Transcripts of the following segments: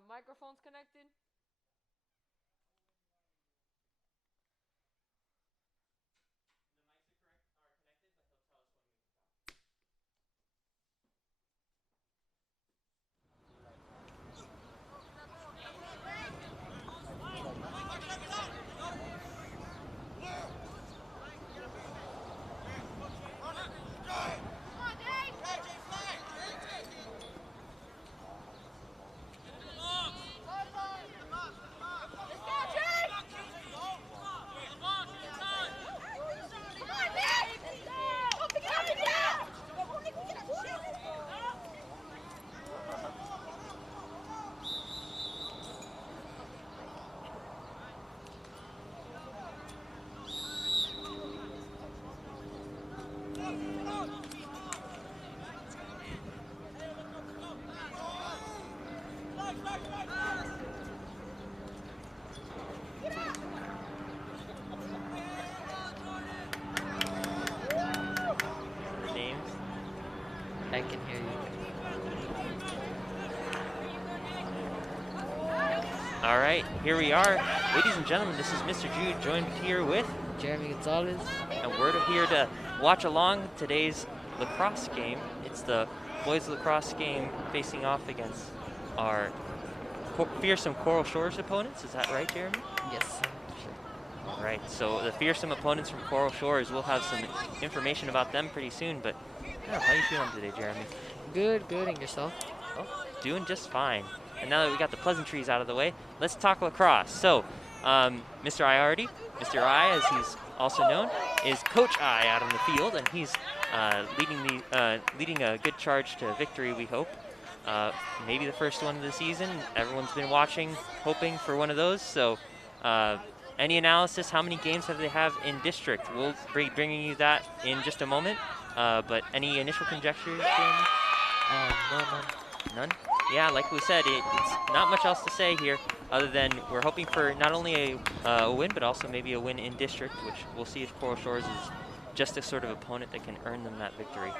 microphones connected? Names? I can hear you. All right, here we are. Ladies and gentlemen, this is Mr. Jude, joined here with Jeremy Gonzalez. and we're here to watch along today's lacrosse game. It's the boys lacrosse game facing off against our fearsome Coral Shores opponents. Is that right, Jeremy? Yes, sure. All right, so the fearsome opponents from Coral Shores, we'll have some information about them pretty soon, but how are you feeling today, Jeremy? Good, good. And yourself? Oh, doing just fine. And now that we got the pleasantries out of the way, let's talk lacrosse. So, Mr. Iardi, Mr. I, as he's also known, is Coach I out on the field, and he's leading a good charge to victory, we hope. Maybe the first one of the season. Everyone's been watching, hoping for one of those. So, any analysis? How many games have they have in district? We'll be bringing you that in just a moment. But any initial conjectures, Jeremy? No, none. None? Yeah, like we said, it's not much else to say here other than we're hoping for not only a win, but also maybe a win in district, which we'll see if Coral Shores is just a sort of opponent that can earn them that victory.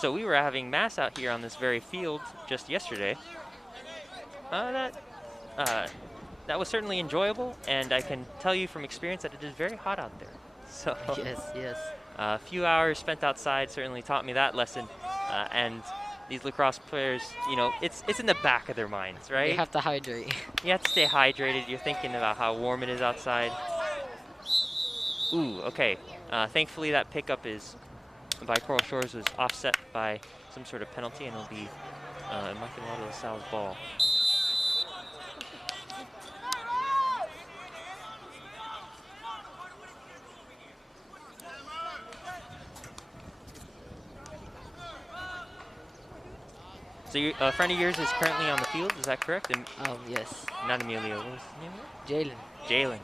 So we were having mass out here on this very field just yesterday. That was certainly enjoyable, and I can tell you from experience that it is very hot out there. So Yes. a few hours spent outside certainly taught me that lesson. And these lacrosse players, you know, it's in the back of their minds, right? You have to hydrate. You have to stay hydrated. You're thinking about how warm it is outside. Ooh, okay. Thankfully, that pickup is by Coral Shores was offset by some sort of penalty, and it'll be Immaculata-La's ball. So a friend of yours is currently on the field, is that correct? And Yes. not Emilio, what was his name? Jalen.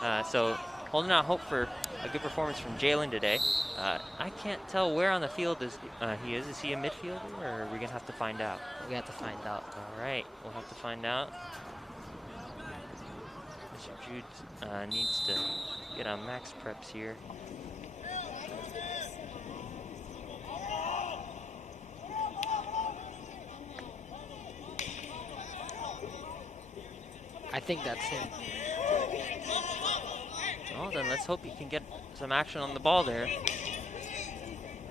Jalen. So holding out hope for a good performance from Jalen today. I can't tell where on the field he is. Is he a midfielder, or are we gonna have to find out? We have to find out. All right, we'll have to find out. Mr. Jude needs to get on max preps here. I think that's him. Well, then let's hope he can get some action on the ball there.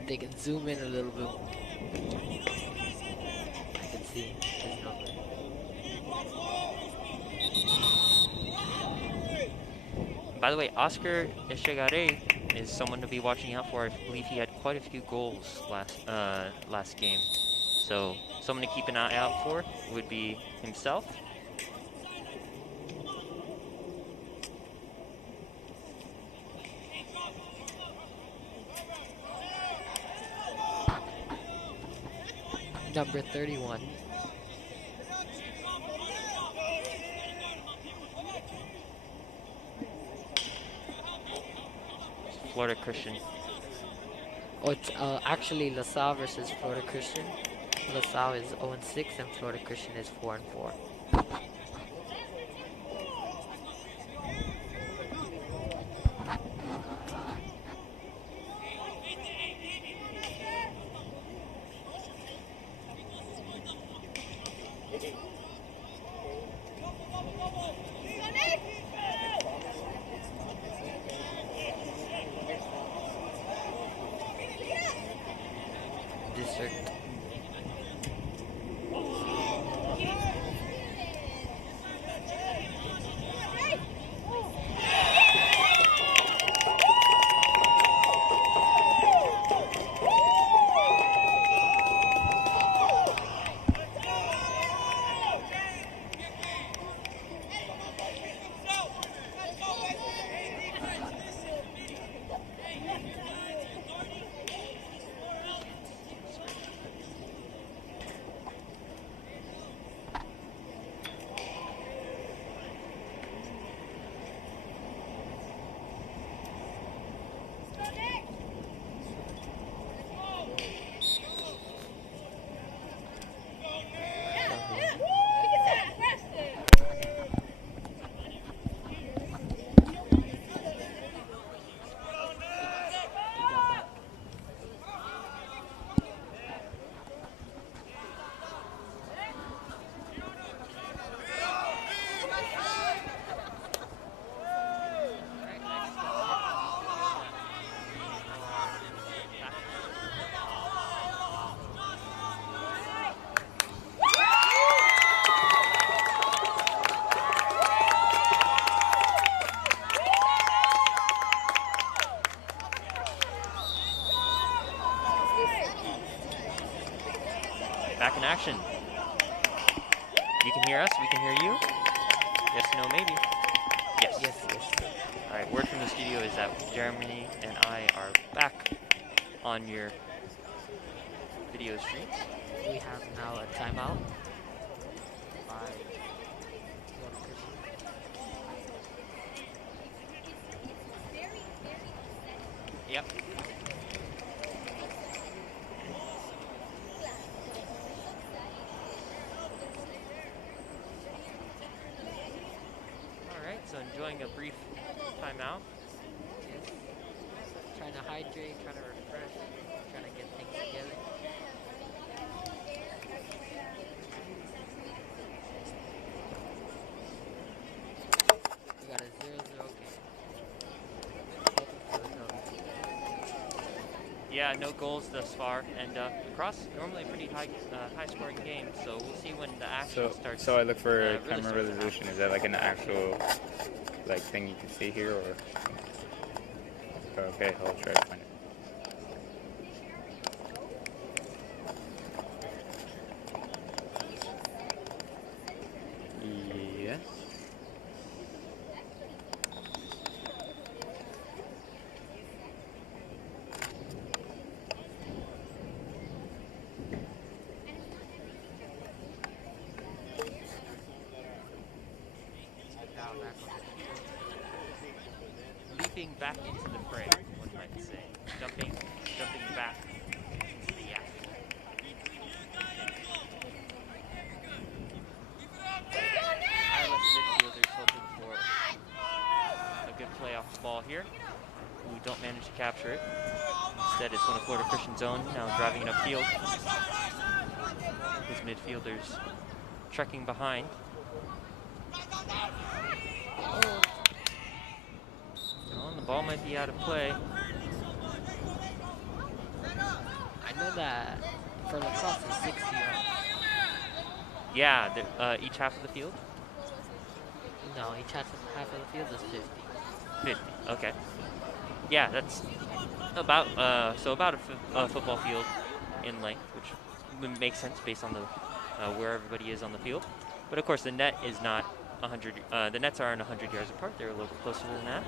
They can zoom in a little bit. I can see his number. By the way, Oscar Echegaray is someone to be watching out for. I believe he had quite a few goals last game. So someone to keep an eye out for would be himself. Number 31. Florida Christian. Oh, it's actually LaSalle versus Florida Christian. LaSalle is 0-6 and Florida Christian is 4-4. back in action. You can hear us, we can hear you. Yes, no, maybe. Yes. Yes, yes. All right, word from the studio is that Jeremy and I are back on your video streams. We have now a timeout by Florida Christian. Yep. All right, so enjoying a brief timeout. Yes. Trying to hydrate, trying to refresh, trying to get things together. We got a 0-0 game. Hoping for the W. Yeah, no goals thus far, and Lacrosse normally a pretty high-scoring game. So we'll see when the action starts. So I look for really camera starts to resolution. Is that like an actual like thing you can see here, or? Okay, I'll try to find it. Yes. Now back on the field. Leaping back into the fray, one might say. Jumping back into the act. ILS midfielders hoping for a good play off the ball here. We don't manage to capture it. Instead, it's one of Florida Christian's own, now driving it upfield. His midfielders trekking behind. Well, the ball might be out of play. I know that for Lacrosse it's 60. Yeah, each half of the field? No, each half of the field is 50. 50, okay. Yeah, that's about a football field in length, which would make sense based on the where everybody is on the field. But of course, the net is not 100. The nets aren't 100 yards apart; they're a little bit closer than that.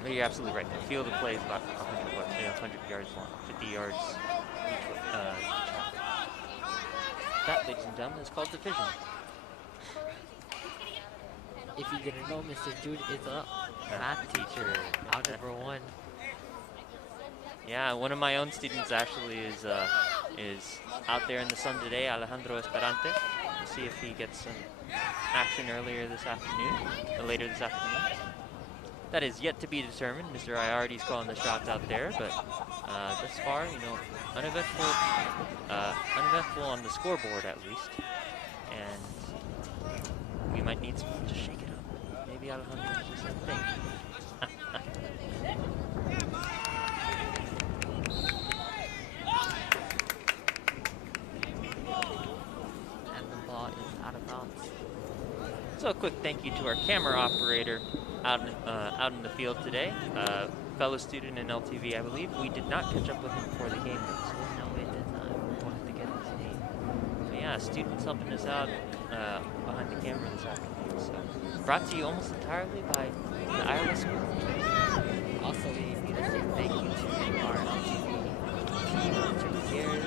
But you're absolutely right. The field of play is about 100 yards long, 50 yards each half. That, ladies and gentlemen, is called division. If you didn't know, Mr. Jude is a math teacher, Algebra 1. Yeah, one of my own students actually is out there in the sun today, Alejandro Esperante. We'll see if he gets some action later this afternoon. That is yet to be determined. Mr. Iardi's calling the shots out there, but thus far, uneventful on the scoreboard at least. And we might need to shake it up. Maybe Alejandro's just a thing. And the ball is out of bounds. So a quick thank you to our camera operator out in the field today, fellow student in LTV, I believe. We did not catch up with him before the game. No, we did not. We wanted to get his name. But yeah, students helping us out behind the camera this afternoon. So brought to you almost entirely by the ILS School. Also, we need to say thank you to our LTV team, Mr. Gutierrez,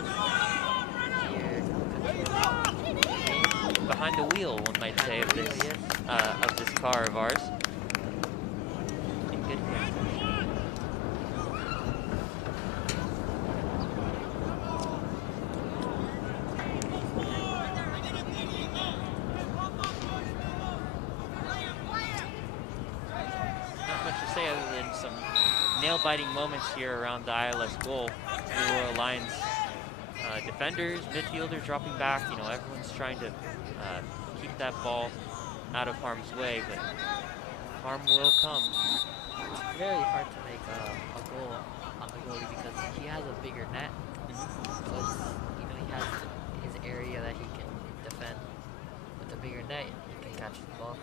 here, Behind the wheel, one might say, of this car of ours. In good hands. Not much to say other than some nail-biting moments here around the ILS goal. The Royal Lions defenders, midfielders dropping back. Everyone's trying to keep that ball out of harm's way, but harm will come. It's very hard to make a goal on the goalie because he has a bigger net. So it's, he has his area that he can defend. With the bigger net, he can catch the ball.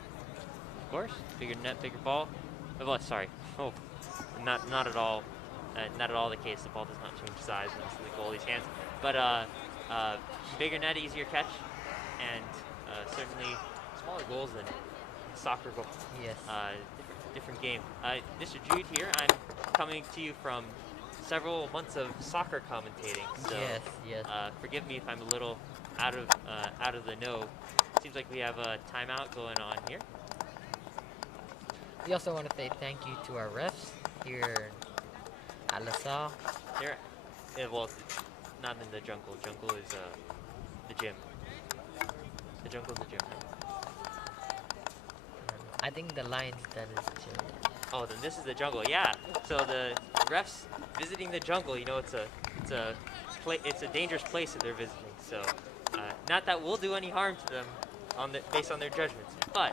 Of course, bigger net, bigger ball. Well, sorry. Oh, not at all. Not at all the case. The ball does not change size once in the goalie's hands. But Bigger net, easier catch, and certainly smaller goals than soccer goal. Yes. Different game. Mr. Jude here, I'm coming to you from several months of soccer commentating, so Yes. forgive me if I'm a little out of the know. Seems like we have a timeout going on here. We also want to say thank you to our refs here at La Salle. Here, well, not in the jungle. Jungle is the gym. The jungle's the gym. I think the Lions Den is the gym. Oh, then this is the jungle. Yeah. So the refs visiting the jungle. You know, it's a dangerous place that they're visiting. So, not that we'll do any harm to them based on their judgments, but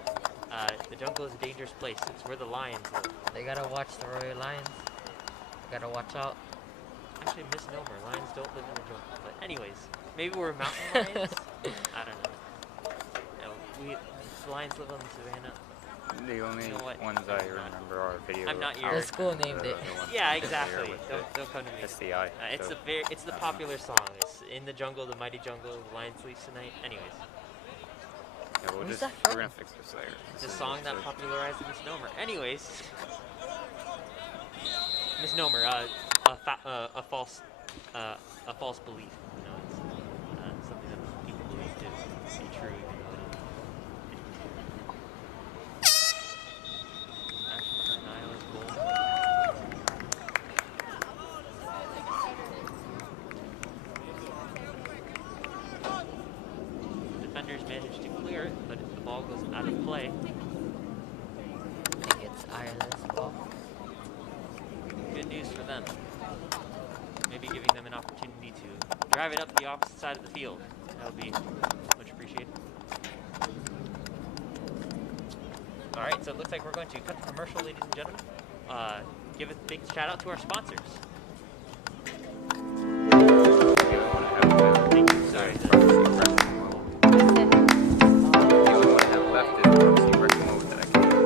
the jungle is a dangerous place. It's where the lions live. They gotta watch the Royal Lions. They gotta watch out. Actually, misnomer. Lions don't live in the jungle. But anyways, maybe we're mountain lions. I don't know. No, the lions live on the savannah. The only ones I remember are video. I'm not The school named it. Yeah, exactly. Don't come to me. It's the eye. It's the popular song. It's in the jungle, the mighty jungle, the lion sleeps tonight. Anyways, Yeah, we're gonna fix this later. it's a song that popularized the misnomer. Anyways, misnomer, a false belief. You know, it's something that people believe to be true. Even though it action behind Iowa's goal. Defenders managed to clear it, but the ball goes out of play. I think it's Ireland's ball. Good news for them. Maybe giving them an opportunity to drive it up the opposite side of the field. That would be much appreciated. All right, so it looks like we're going to cut the commercial, ladies and gentlemen. Give a big shout out to our sponsors. Thank you. Sorry. The only one I have left is Varsity mode that I can use.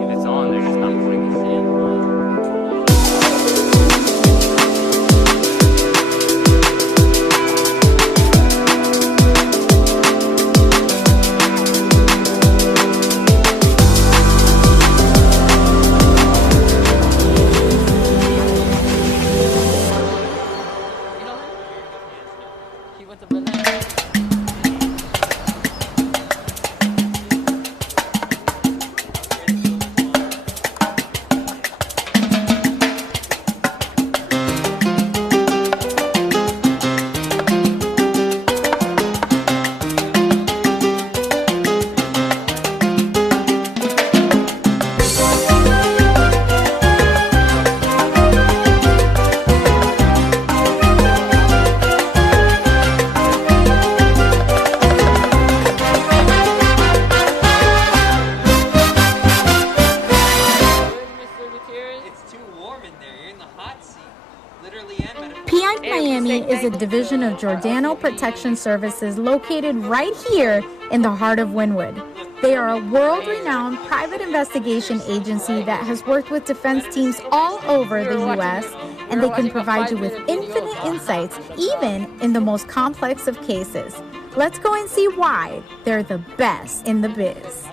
If it's on, they're just not putting it in. You know him? He went to Berlin. It's too warm in there. You're in the hot seat. Literally and metaphorically. PI Miami is a division of Giordano Protection Services located right here in the heart of Wynwood. They are a world-renowned private investigation agency that has worked with defense teams all over the U.S., and they can provide you with infinite insights, even in the most complex of cases. Let's go and see why they're the best in the biz.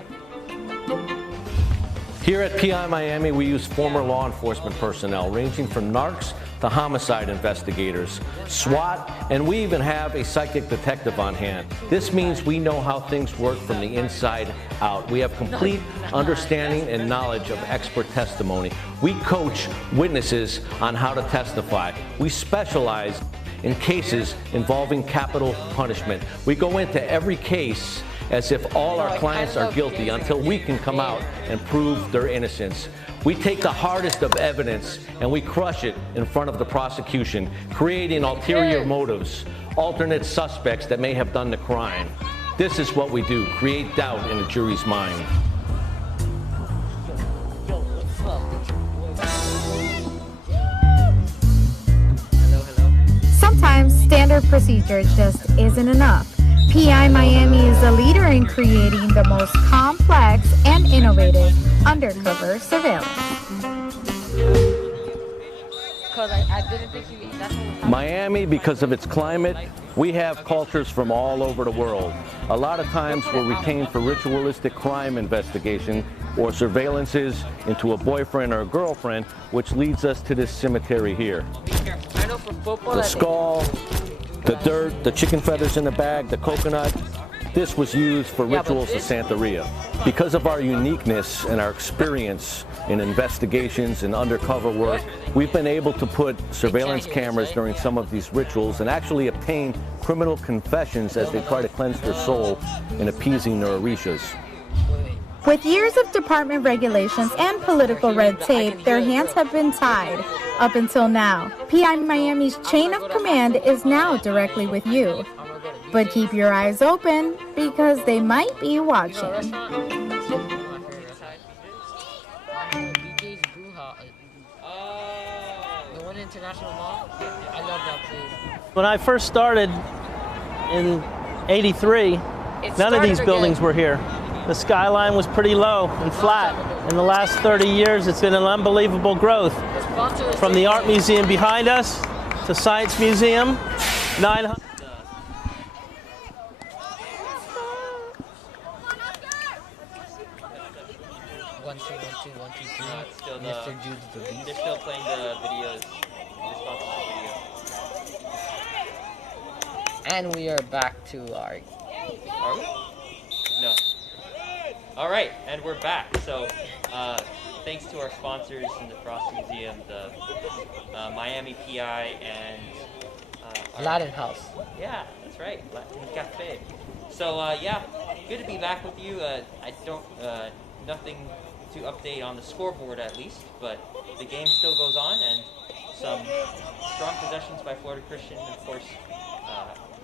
Here at PI Miami, we use former law enforcement personnel, ranging from narcs to homicide investigators, SWAT, and we even have a psychic detective on hand. This means we know how things work from the inside out. We have complete understanding and knowledge of expert testimony. We coach witnesses on how to testify. We specialize in cases involving capital punishment. We go into every case as if all our clients are guilty until we can come out and prove their innocence. We take the hardest of evidence and we crush it in front of the prosecution, creating ulterior motives, alternate suspects that may have done the crime. This is what we do, create doubt in the jury's mind. Yo, what's up? standard procedure just isn't enough. PI Miami is a leader in creating the most complex and innovative undercover surveillance. Because I didn't think that's what was Miami, because of its climate, we have cultures from all over the world. A lot of times we're retained for ritualistic crime investigation or surveillances into a boyfriend or a girlfriend, which leads us to this cemetery here. I know for football The that skull, the dirt, the chicken feathers in the bag, the coconut. This was used for rituals of Santeria. Because of our uniqueness and our experience in investigations and undercover work, we've been able to put surveillance cameras during some of these rituals and actually obtain criminal confessions as they try to cleanse their soul in appeasing their orishas. With years of department regulations and political red tape, their hands have been tied up until now. PI Miami's chain of command is now directly with you. But keep your eyes open because they might be watching. International Mall. I love that place. When I first started in '83, none of these buildings were here. The skyline was pretty low and flat. In the last 30 years, it's been an unbelievable growth. From the art museum behind us to Science Museum, 900. Mr. Jude's the beat. They're still playing the videos. And we are back to our... Are we? No. All right, and we're back. So, thanks to our sponsors in the Frost Museum, the Miami PI and Latin House. Yeah, that's right, Latin Cafe. So, yeah, good to be back with you. I don't, nothing to update on the scoreboard at least, but the game still goes on, and some strong possessions by Florida Christian, of course,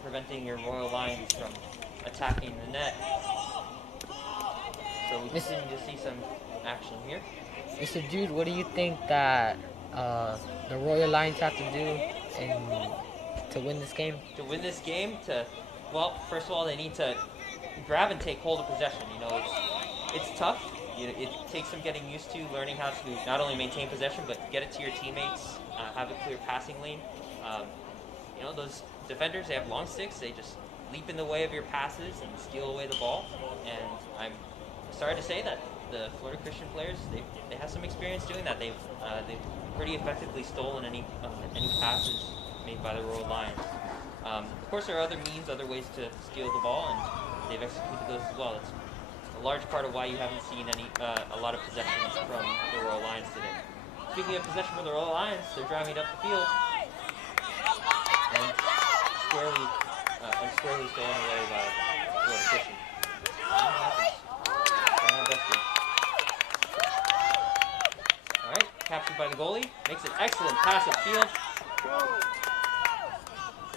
preventing your Royal Lions from attacking the net. So we continue to see some action here. Mr. Jude, what do you think that the Royal Lions have to do to win this game? To win this game, well, first of all, they need to grab and take hold of possession. You know, it's tough. It takes some getting used to, learning how to not only maintain possession, but get it to your teammates, have a clear passing lane. You know, those defenders, they have long sticks. They just leap in the way of your passes and steal away the ball. And I'm sorry to say that the Florida Christian players, they have some experience doing that. They've pretty effectively stolen any passes made by the Royal Lions. Of course, there are other means, other ways to steal the ball, and they've executed those as well. It's a large part of why you haven't seen a lot of possessions from the Royal Lions today. Speaking of possession from the Royal Lions, they're driving it up the field and squarely stolen away by Florida Christian. All right, captured by the goalie, makes an excellent pass upfield.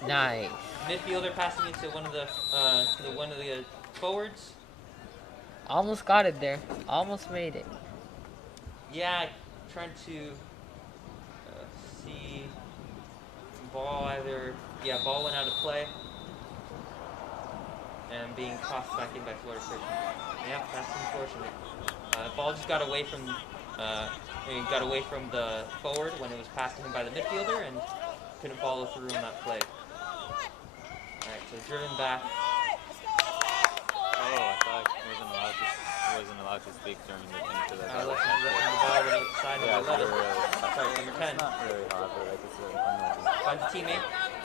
Nice. Midfielder passing it to one of the forwards. Almost got it there. Almost made it. Yeah, trying to see ball ball went out of play and being tossed back in by Florida Christian. Yeah, that's unfortunate. Ball just got away from the forward when it was passed to him by the midfielder and couldn't follow through on that play. All right, so driven back. Oh, I thought he wasn't allowed to speak during the thing to that. I left the ball when it was signed by 11. Sorry, number 10. Not really hard, but like it's annoying. Finds a teammate.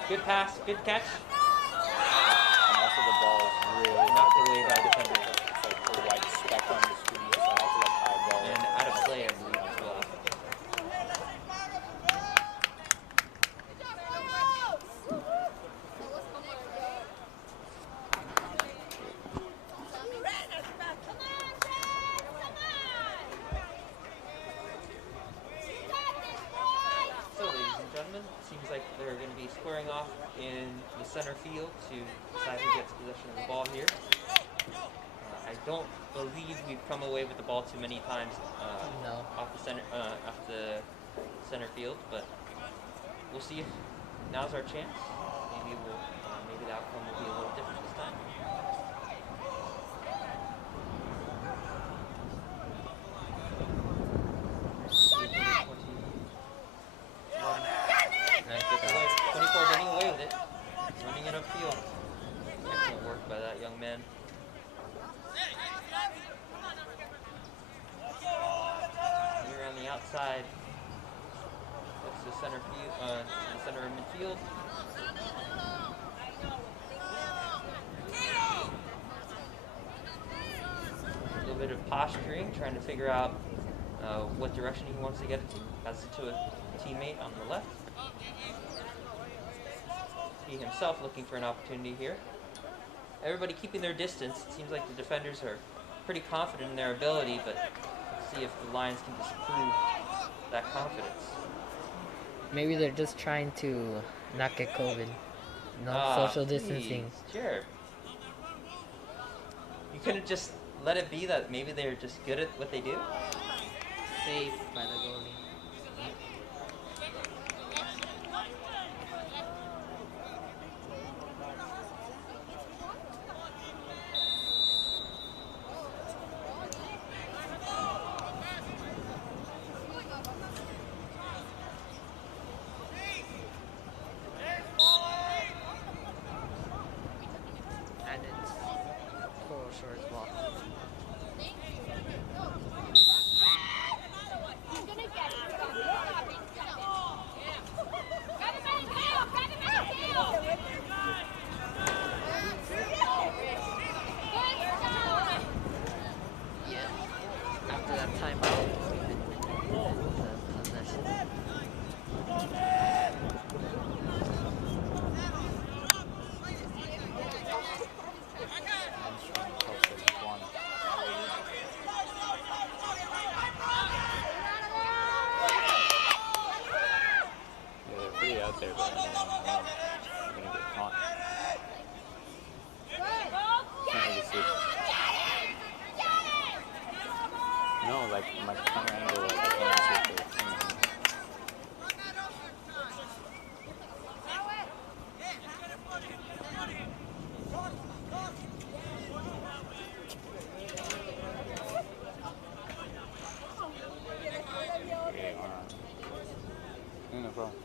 Good pass, good catch. And also the ball is really knocked away by the defender. It's like a white speck on the screen, so I have to like eyeball it. And out of play, I believe, as well. Seems like they're going to be squaring off in the center field to decide who gets possession of the ball here. I don't believe we've come away with the ball too many times off the center field, but we'll see if now's our chance. maybe the outcome will be a little different this time. Nice gets away. 24 getting away with it. Running it upfield. Excellent work by that young man. Here on the outside. Looks to center field, the center of midfield. A little bit of posturing, trying to figure out what direction he wants to get it to. Passes it to a teammate on the left. He himself looking for an opportunity here. Everybody keeping their distance. It seems like the defenders are pretty confident in their ability, but let's see if the Lions can disprove that confidence. Maybe they're just trying to not get COVID. Social distancing. Sure. You couldn't just let it be that maybe they're just good at what they do? Saved by the goalie. And it's Coral Shores ball. After that timeout, the possession. Yeah, they're pretty out there, but I don't know. They're gonna get caught. Can't really see. No, like my camera angle, like I can't see if they're filming. Yeah, no problem.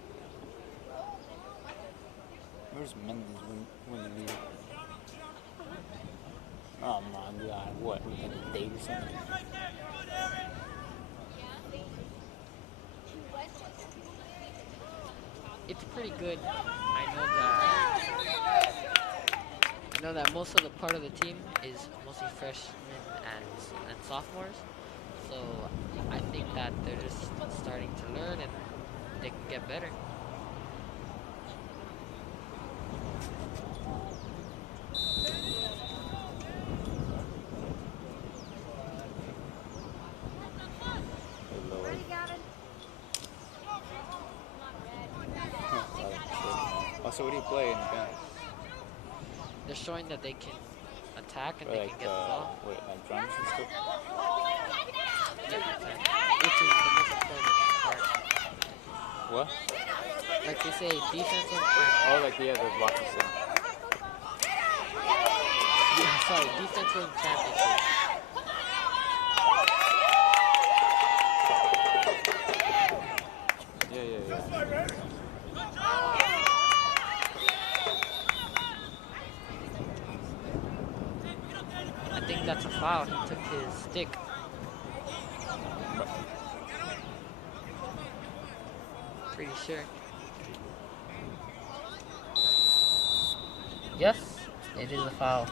Where's Mendes when you leave? Oh my god, what? Within a date or something? It's pretty good. I know that most of the part of the team is mostly freshmen and sophomores. So I think that they're just starting to learn and they can get better. Oh, so what do you play in the band? They're showing that they can attack and Or they like, can get the ball. what, like drums and stuff? Yeah, which is the most important part. What? Like they say, defensive. Oh, like the blocking stuff. Sorry, defensive championship. Yeah. I think that's a foul. He took his stick. Pretty sure. Yes, it is a foul.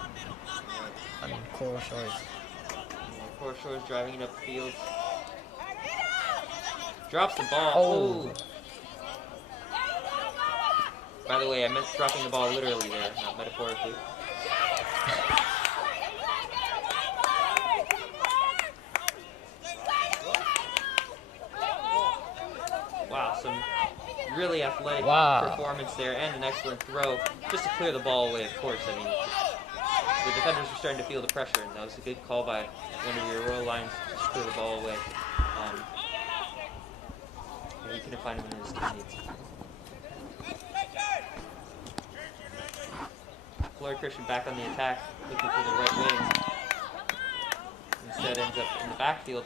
I mean, Coral Shores. Coral Shores driving it up the field. Drops the ball. Oh. By the way, I meant dropping the ball literally there, not metaphorically. Wow, some really athletic performance there and an excellent throw just to clear the ball away, of course. I mean, the defenders were starting to feel the pressure, and that was a good call by one of your Royal Lions to just clear the ball away. He couldn't find him in his teammates. Florida Christian back on the attack, looking for the right wing. Instead ends up in the backfield.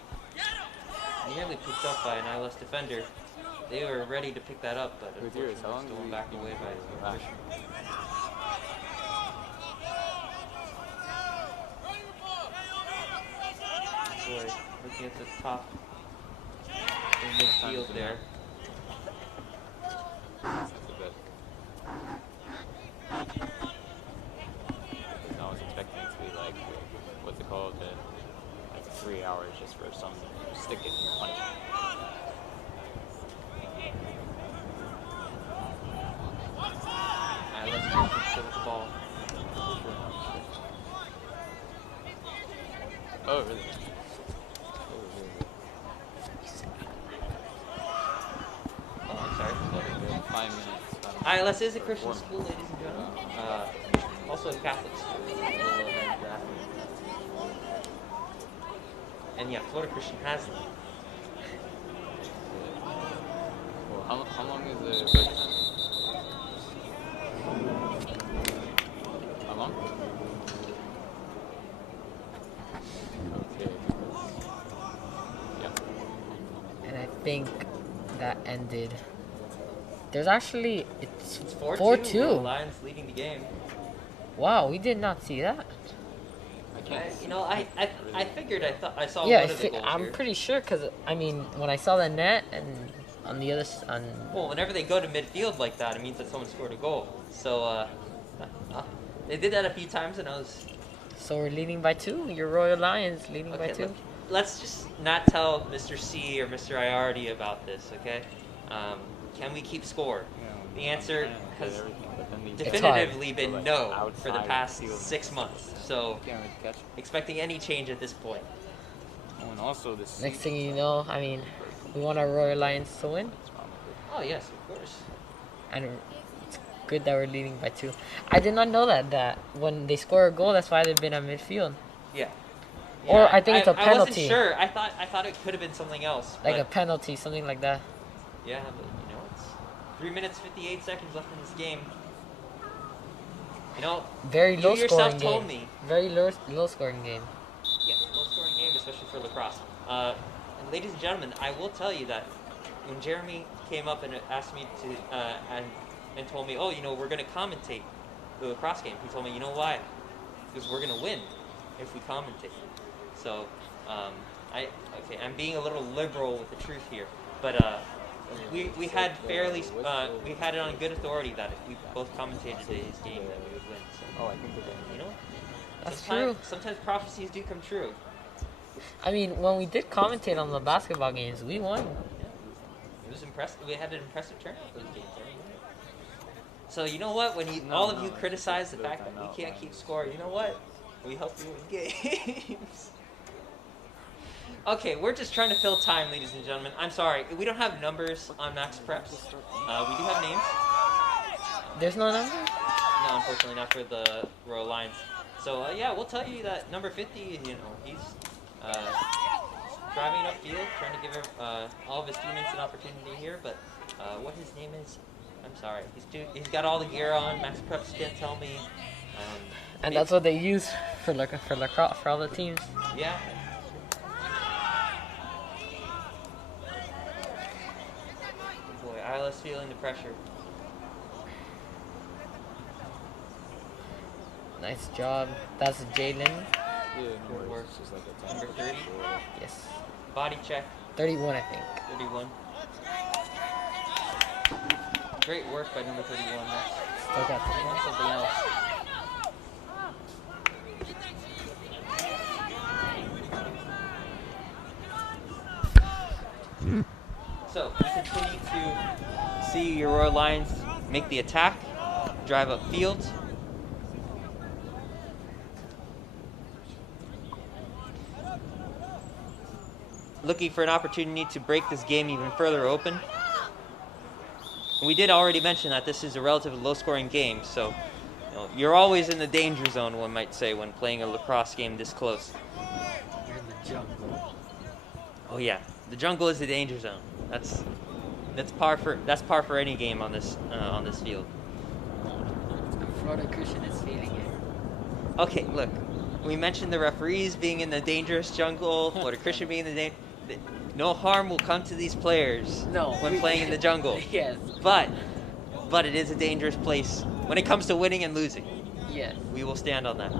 Nearly picked up by an ILS defender. They were ready to pick that up, but unfortunately stolen back away by Christian. Boy, looking at the top in midfield there. I was expecting it to be like, what's it called? Like 3 hours just for some stick it and punch it. Alright, let's go with the ball. Oh, really? Oh, I'm sorry. 5 minutes. ILS is a Christian school, ladies and gentlemen. Also a Catholic school. And yeah, Florida Christian has them. Well, how long is the break time? How long? Okay. Yeah. And I think that ended. There's actually it's 4-2. Lions leading the game. Wow, we did not see that. I figured I saw Yeah, one of the goals I'm here. pretty sure because I mean when I saw the net and on the other Well, whenever they go to midfield like that, it means that someone scored a goal. So they did that a few times, and I was. So we're leading by 2. Your Royal Lions leading by 2. Let's just not tell Mr. C or Mr. Iardi about this, okay? Can we keep score? The answer has definitively been no for the past 6 months. So, expecting any change at this point. Oh, and also this. Next thing you know, I mean, we want our Royal Lions to win, Oh yes, of course. and it's good that we're leading by 2. I did not know that when they score a goal, that's why they've been at midfield. Yeah. Or I think it's a I wasn't penalty. sure. I thought it could have been something else. Like a but penalty, something like that. yeah, but it's 3 minutes 58 seconds left in this game. Very low you yourself scoring told game. me. Very low scoring game. Yeah, low scoring game, especially for lacrosse. And ladies and gentlemen, I will tell you that when Jeremy came up and asked me to and told me, we're going to commentate the lacrosse game. He told me, you know why? Because we're going to win if we commentate. So, I'm being a little liberal with the truth here, but we had we had it on good authority that if we both commentated today's game, that we would win. So, Oh, I think that. That's true. Sometimes prophecies do come true. I mean, when we did commentate on the basketball games, we won. It was impressive. We had an impressive turnout for those games. So you know what? When all of you criticize the fact that we can't keep score, you know what? We help you win games. Okay, we're just trying to fill time, ladies and gentlemen. I'm sorry, we don't have numbers on Max Preps. We do have names. There's no number? No, unfortunately not for the Royal Lions. So yeah, we'll tell you that number 50, he's driving it upfield, trying to give all of his teammates an opportunity here. But what his name is, I'm sorry. He's got all the gear on. Max Preps can't tell me. And that's what they use for lacrosse for all the teams. Yeah. Boy, ILS feeling the pressure. Nice job. That's Jalen. Yeah, Good work. It's just like a Number 30. Yes. Body check. 31, I think. 31. Great work by number 31. Still got That's something else. So, we continue to see your Royal Lions make the attack, drive up field. Looking for an opportunity to break this game even further open. We did already mention that this is a relatively low-scoring game, so you're always in the danger zone, one might say, when playing a lacrosse game this close. You're in the jungle. Oh yeah, the jungle is the danger zone. That's par for any game on this field. Florida Christian is feeling it. Okay, look. We mentioned the referees being in the dangerous jungle, Florida Christian being in the no harm will come to these players when playing in the jungle. Yes. But it is a dangerous place when it comes to winning and losing. Yes. We will stand on that.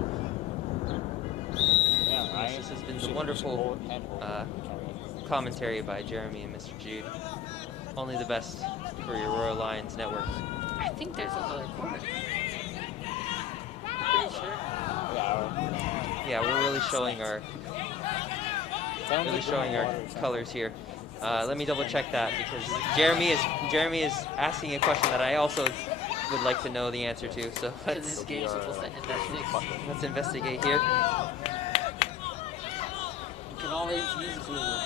Yeah, right. This has been the wonderful commentary by Jeremy and Mr. Jude. Only the best for your Royal Lions network. I think there's another quarter. Pretty sure. Yeah, we're really showing our colors here. Let me double check that because Jeremy is asking a question that I also would like to know the answer to. So This game's supposed to end at 6. let's investigate here. You can always use Google.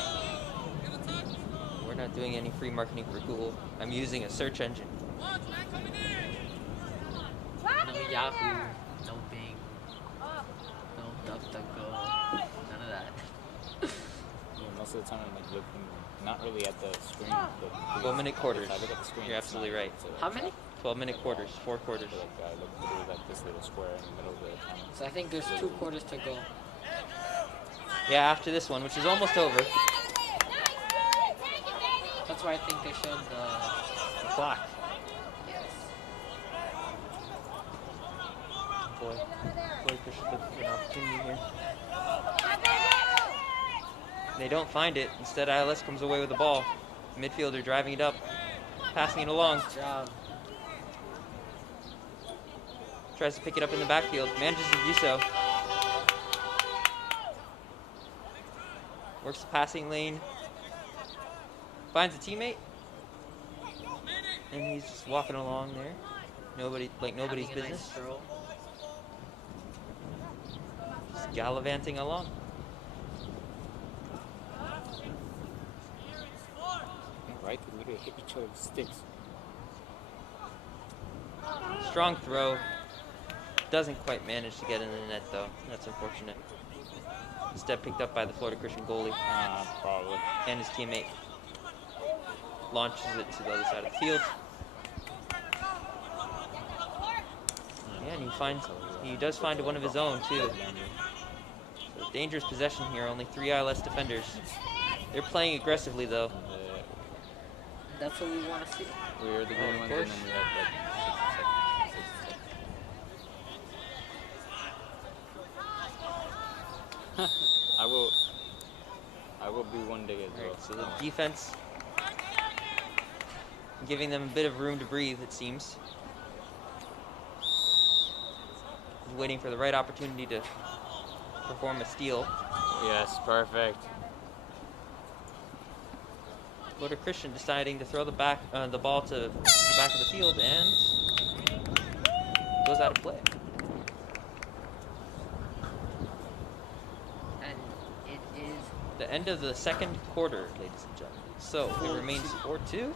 We're not doing any free marketing for Google. I'm using a search engine. No Yahoo, no Bing, no DuckDuckGo, none of that. Yeah, most of the time I'm like looking not really at the screen, but 12-minute quarters. if I look at the screen, You're it's absolutely not right. to, 12-minute quarters, 4 quarters. I look literally like this little square in the middle of the camera. So I think there's 2 quarters to go. Yeah, after this one, which is almost over. That's why I think they showed the Clock. yes. Boy, Christian looking for an opportunity here. They don't find it. Instead, ILS comes away with the ball. Midfielder driving it up, passing it along. Good job. Tries to pick it up in the backfield. Manages to do so. Works the passing lane. Finds a teammate. And he's just walking along there. Nobody's Having a business. nice throw. Just gallivanting along. Right? They literally hit each other with sticks. Strong throw. Doesn't quite manage to get in the net though. That's unfortunate. Instead picked up by the Florida Christian goalie Probably. and his teammate. Launches it to the other side of the field. Yeah, and he does find one of his own too. So dangerous possession here, only 3 ILS defenders. They're playing aggressively though. That's what we want to see. We're the green ones, and then we have like 60 seconds. I will be one day as well. Alright, so the defense giving them a bit of room to breathe, it seems. Waiting for the right opportunity to perform a steal. Yes, perfect. Florida Christian deciding to throw the ball to the back of the field and goes out of play. And it is The end of the second quarter, ladies and gentlemen. So it remains 4-2.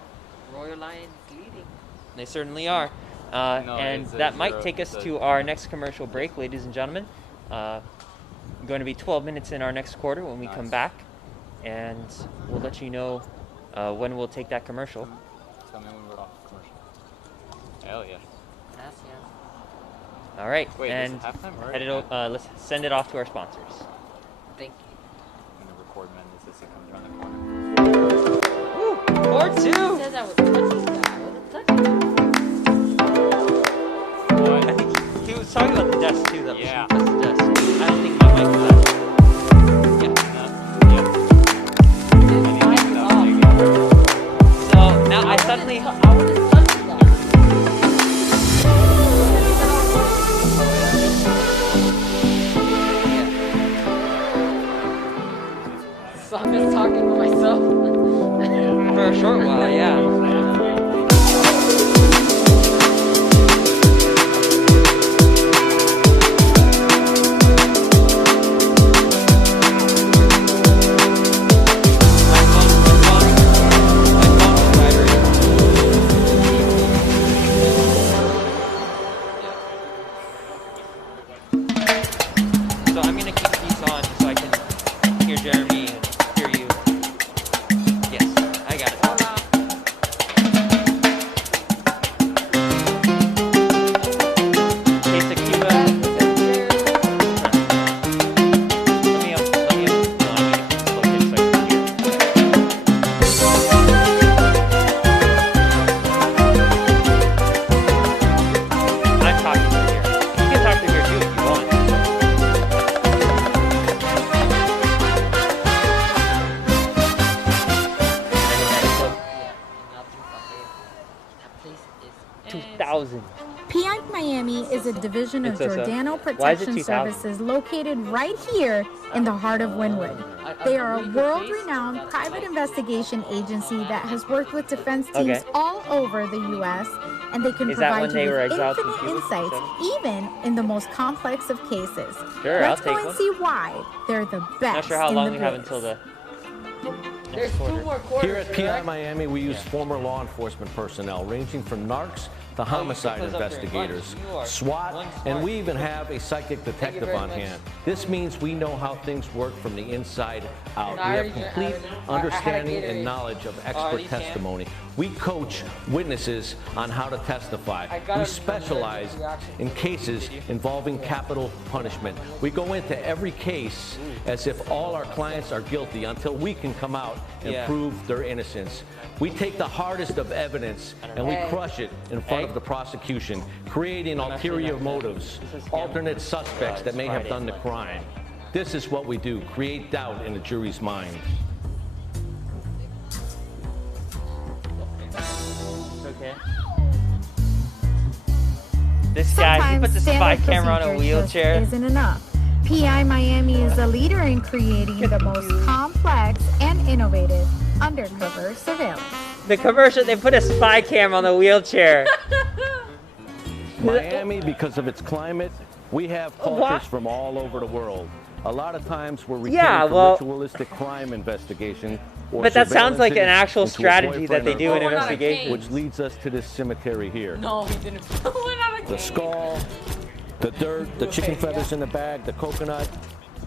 Royal Lions leading. They certainly are. And that might take us to our next commercial break, ladies and gentlemen. Going to be 12 minutes in our next quarter when we come back. And we'll let you know when we'll take that commercial. Tell me when we're off commercial. Hell yeah. Gracias. All right. Wait, and is it halftime already? let's send it off to our sponsors. Thank you. I'm gonna record Mendes as he comes around the corner. 4-2. Says I was touching that. I think he was talking about the desk too. That Yeah. was the desk. I don't think my mic was that. So now I suddenly. I would have touched that. So I'm just talking to myself. For a short while, yeah. So I'm gonna keep these on so I can hear Jeremy and hear you. Yes, I got it. Taste of Cuba. is a division of So-so. Giordano Why is it Protection 2000? Services located right here in the heart of Wynwood. They are a world-renowned private investigation agency that has worked with defense teams all over the U.S., and they can Is that when provide they you were with exiled from infinite Cuba? insights, even in the most complex of cases. Sure, Let's I'll go take and one. see why they're the best. Not sure how in long the we have biz. until the There's next two quarter. more quarters. Here at PI Miami, we use former law enforcement personnel, ranging from narcs to homicide investigators, SWAT, and we even have a psychic detective on hand. This means we know how things work from the inside out. We have complete understanding and knowledge of expert testimony. We coach witnesses on how to testify. We specialize in cases involving capital punishment. We go into every case as if all our clients are guilty until we can come out and prove their innocence. We take the hardest of evidence and we crush it in front of the prosecution, creating ulterior motives, alternate suspects that may have done the crime. This is what we do, create doubt in the jury's mind. Okay. This guy, he put the spy Sometimes camera on a standard wheelchair. procedure just isn't enough. PI Miami is a leader in creating the most complex and innovative undercover surveillance. The commercial, they put a spy cam on the wheelchair. Miami, because of its climate, we have cultures What? from all over the world. A lot of times we're Yeah, retained for well- ritualistic crime investigation. Or But that sounds like an surveillance actual into a strategy that boyfriend they or do in we're not a investigation. which leads us to this cemetery here. No, he didn't. We're not a The skull, the dirt, the chicken feathers in the bag, the coconut.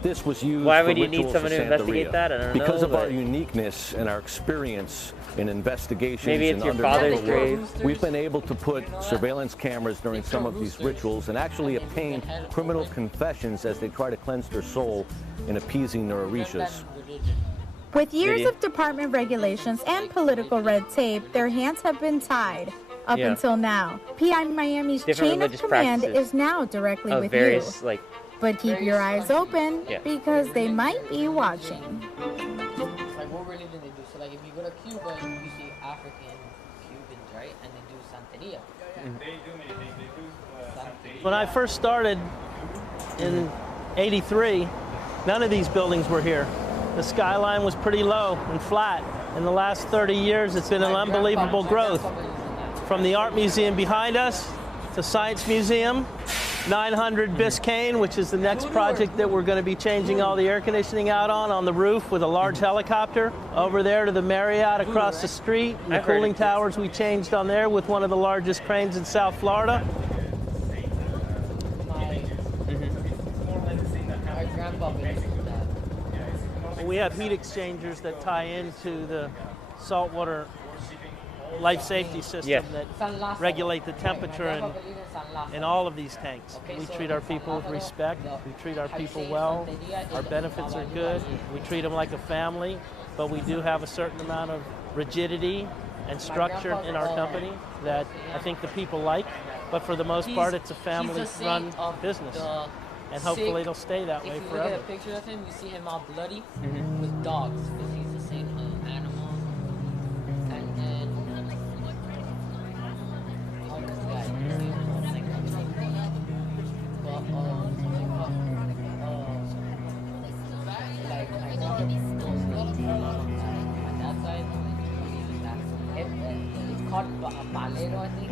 This was used Why for would you need rituals someone for to investigate Santeria. that? I don't Because know, of our but- uniqueness and our experience in investigations Maybe and it's your undercover father's work, grave. we've been able to put surveillance cameras during some of these rituals and actually obtain criminal confessions as they try to cleanse their soul in appeasing their orishas. With years Video. of department regulations and political red tape, their hands have been tied up Yeah. until now. PI Miami's Different chain of religious command practices is now directly Of with various, you. like, But keep your eyes open Yeah. because they might be watching. Like, what religion they do? So, like, if you go to Cuba, you see African Cubans, right? And they do Santeria. When I first started in '83, none of these buildings were here. The skyline was pretty low and flat. In the last 30 years, it's been an unbelievable growth. From the art museum behind us to Science Museum, 900 Biscayne, which is the next project that we're going to be changing all the air conditioning out on the roof with a large helicopter. Over there to the Marriott across the street, and the I've heard cooling of towers we changed on there with one of the largest cranes in South Florida. My grandpa believes in that. We have heat exchangers that tie into the saltwater life safety system that regulate the temperature in all of these tanks. We treat our people with respect. We treat our people well. Our benefits are good. We treat them like a family, but we do have a certain amount of rigidity and structure in our company that I think the people like. But for the most part, it's a family-run business, and hopefully it'll stay that way If you look forever. at a picture of him, you see him all bloody with dogs because he's the same animal. And then oh, this guy. But like I know on that side, it's called Palero, I think.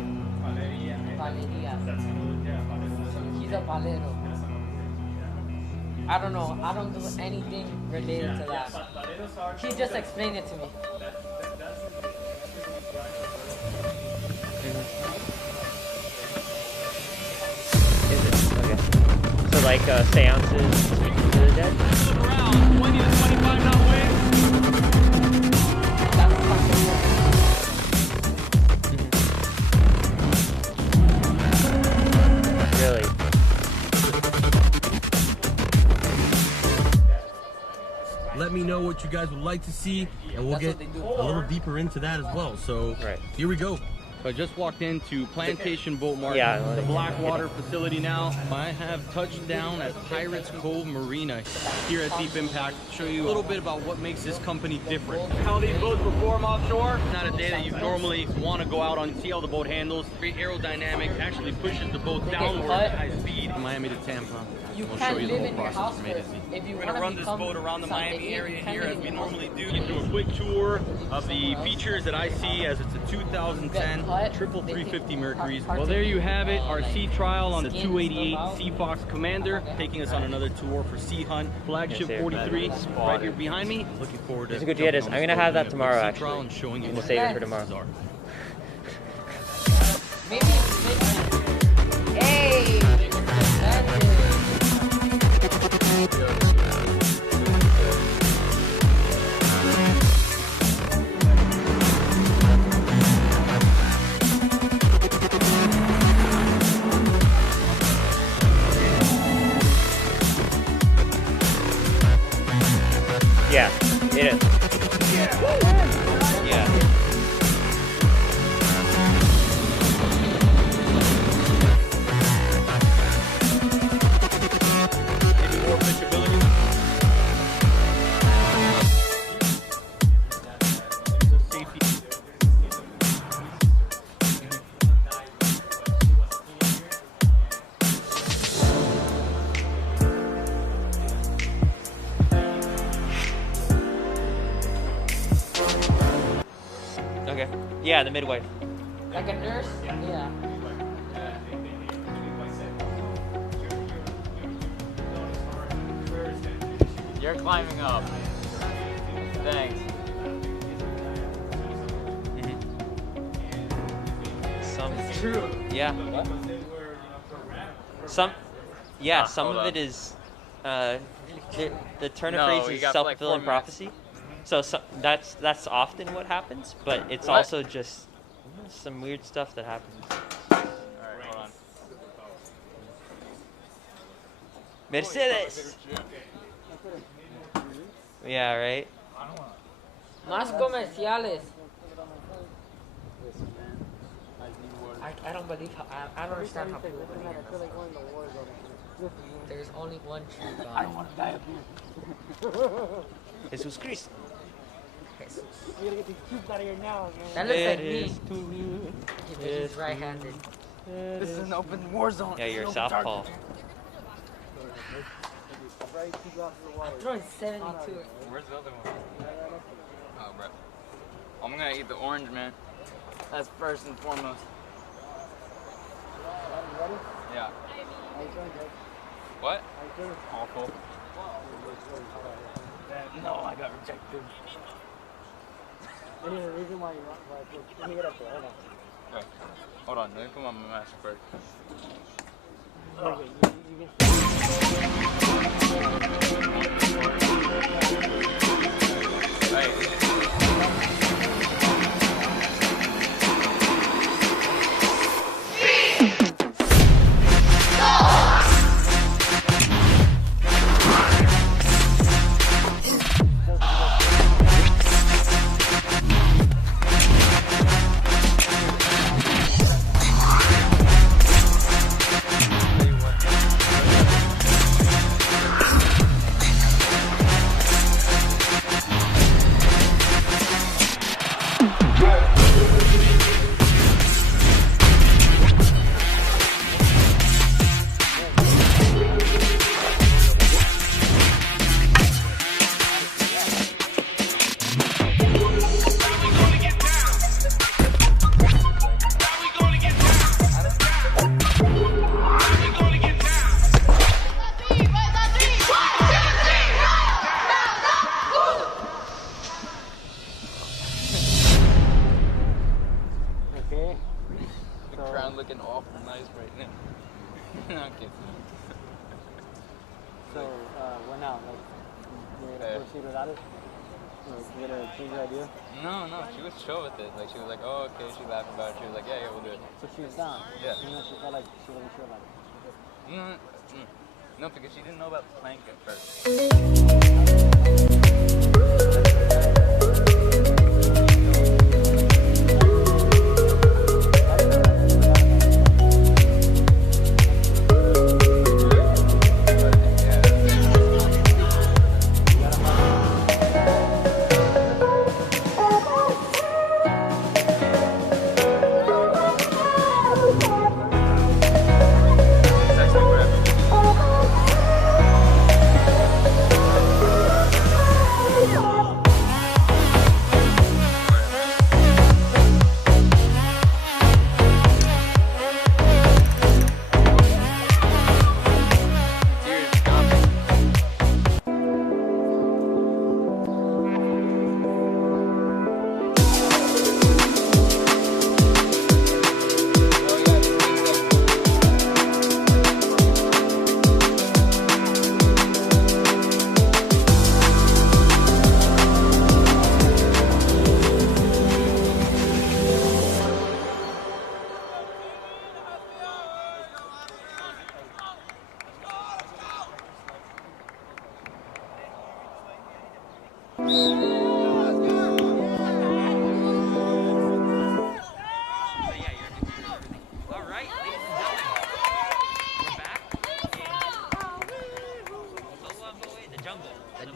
Valeria. He's a Valero. I don't know. I don't do anything related to that. He just explained it to me. is it? Okay. So, like, seances, speaking to the dead? Really? Let me know what you guys would like to see, and we'll That's get what they do. a little deeper into that as well. So Right. here we go. So I just walked into Plantation Boat Mart, the Blackwater facility now. I have touched down at Pirates Cove Marina here at Deep Impact. Show you a little bit about what makes this company different. How these boats perform offshore. Not a day that you normally want to go out on, see how the boat handles. Very aerodynamic, actually pushes the boat downward at high speed. Miami to Tampa. We'll show you the whole process from A to Z. We're going to run this boat around the Miami area here as we normally do. You do a quick tour of the features that I see as it's a 2010 triple 350 Mercuries. Well, there you have it, our sea trial on the 288 Sea Fox Commander, taking us on another tour for Sea Hunt. Flagship 43 right here behind me. Looking forward to it. I'm going to have that tomorrow, actually. And showing you we'll save it for tomorrow. Maybe. Hey! Yeah, it is. Yeah. Maybe more pitchability. Safety. Okay. Yeah, the midwife. Like a nurse? Yeah. You're climbing up. Thanks. True. Yeah. Some of on. it is the turn of No, phrase you is got self-fulfilling like 4 prophecy. So that's often what happens, but it's What? also just some weird stuff that happens. Alright, hold on. Mercedes. Yeah, right. Más comerciales. I don't believe how I don't understand how people believe in this. There's only one true God. I don't want to die. Jesus Christ. Jesus. You gotta get these cubes out of here now, man. That looks like It me. is too- He's right-handed. This is an open war zone. Yeah, you're southpaw. Throwing 72. Where's the other one? Oh, bro. I'm gonna eat the orange, man. That's first and foremost. Yeah. What? Awful. No, I got rejected. Any other reason why you're not? Let me get up there. Hold on. Okay. Hold on. Let me put my mask first. Looking awful nice right now. Okay. So, what now? Like, you're gonna proceed without it? Like, you gonna change your idea? No, she was chill with it. Like, she was like, oh, okay. She laughed about it. She was like, yeah, we'll do it. So she was down? Yeah. You know, she felt like she wasn't sure about it. No, because she didn't know about the plank at first.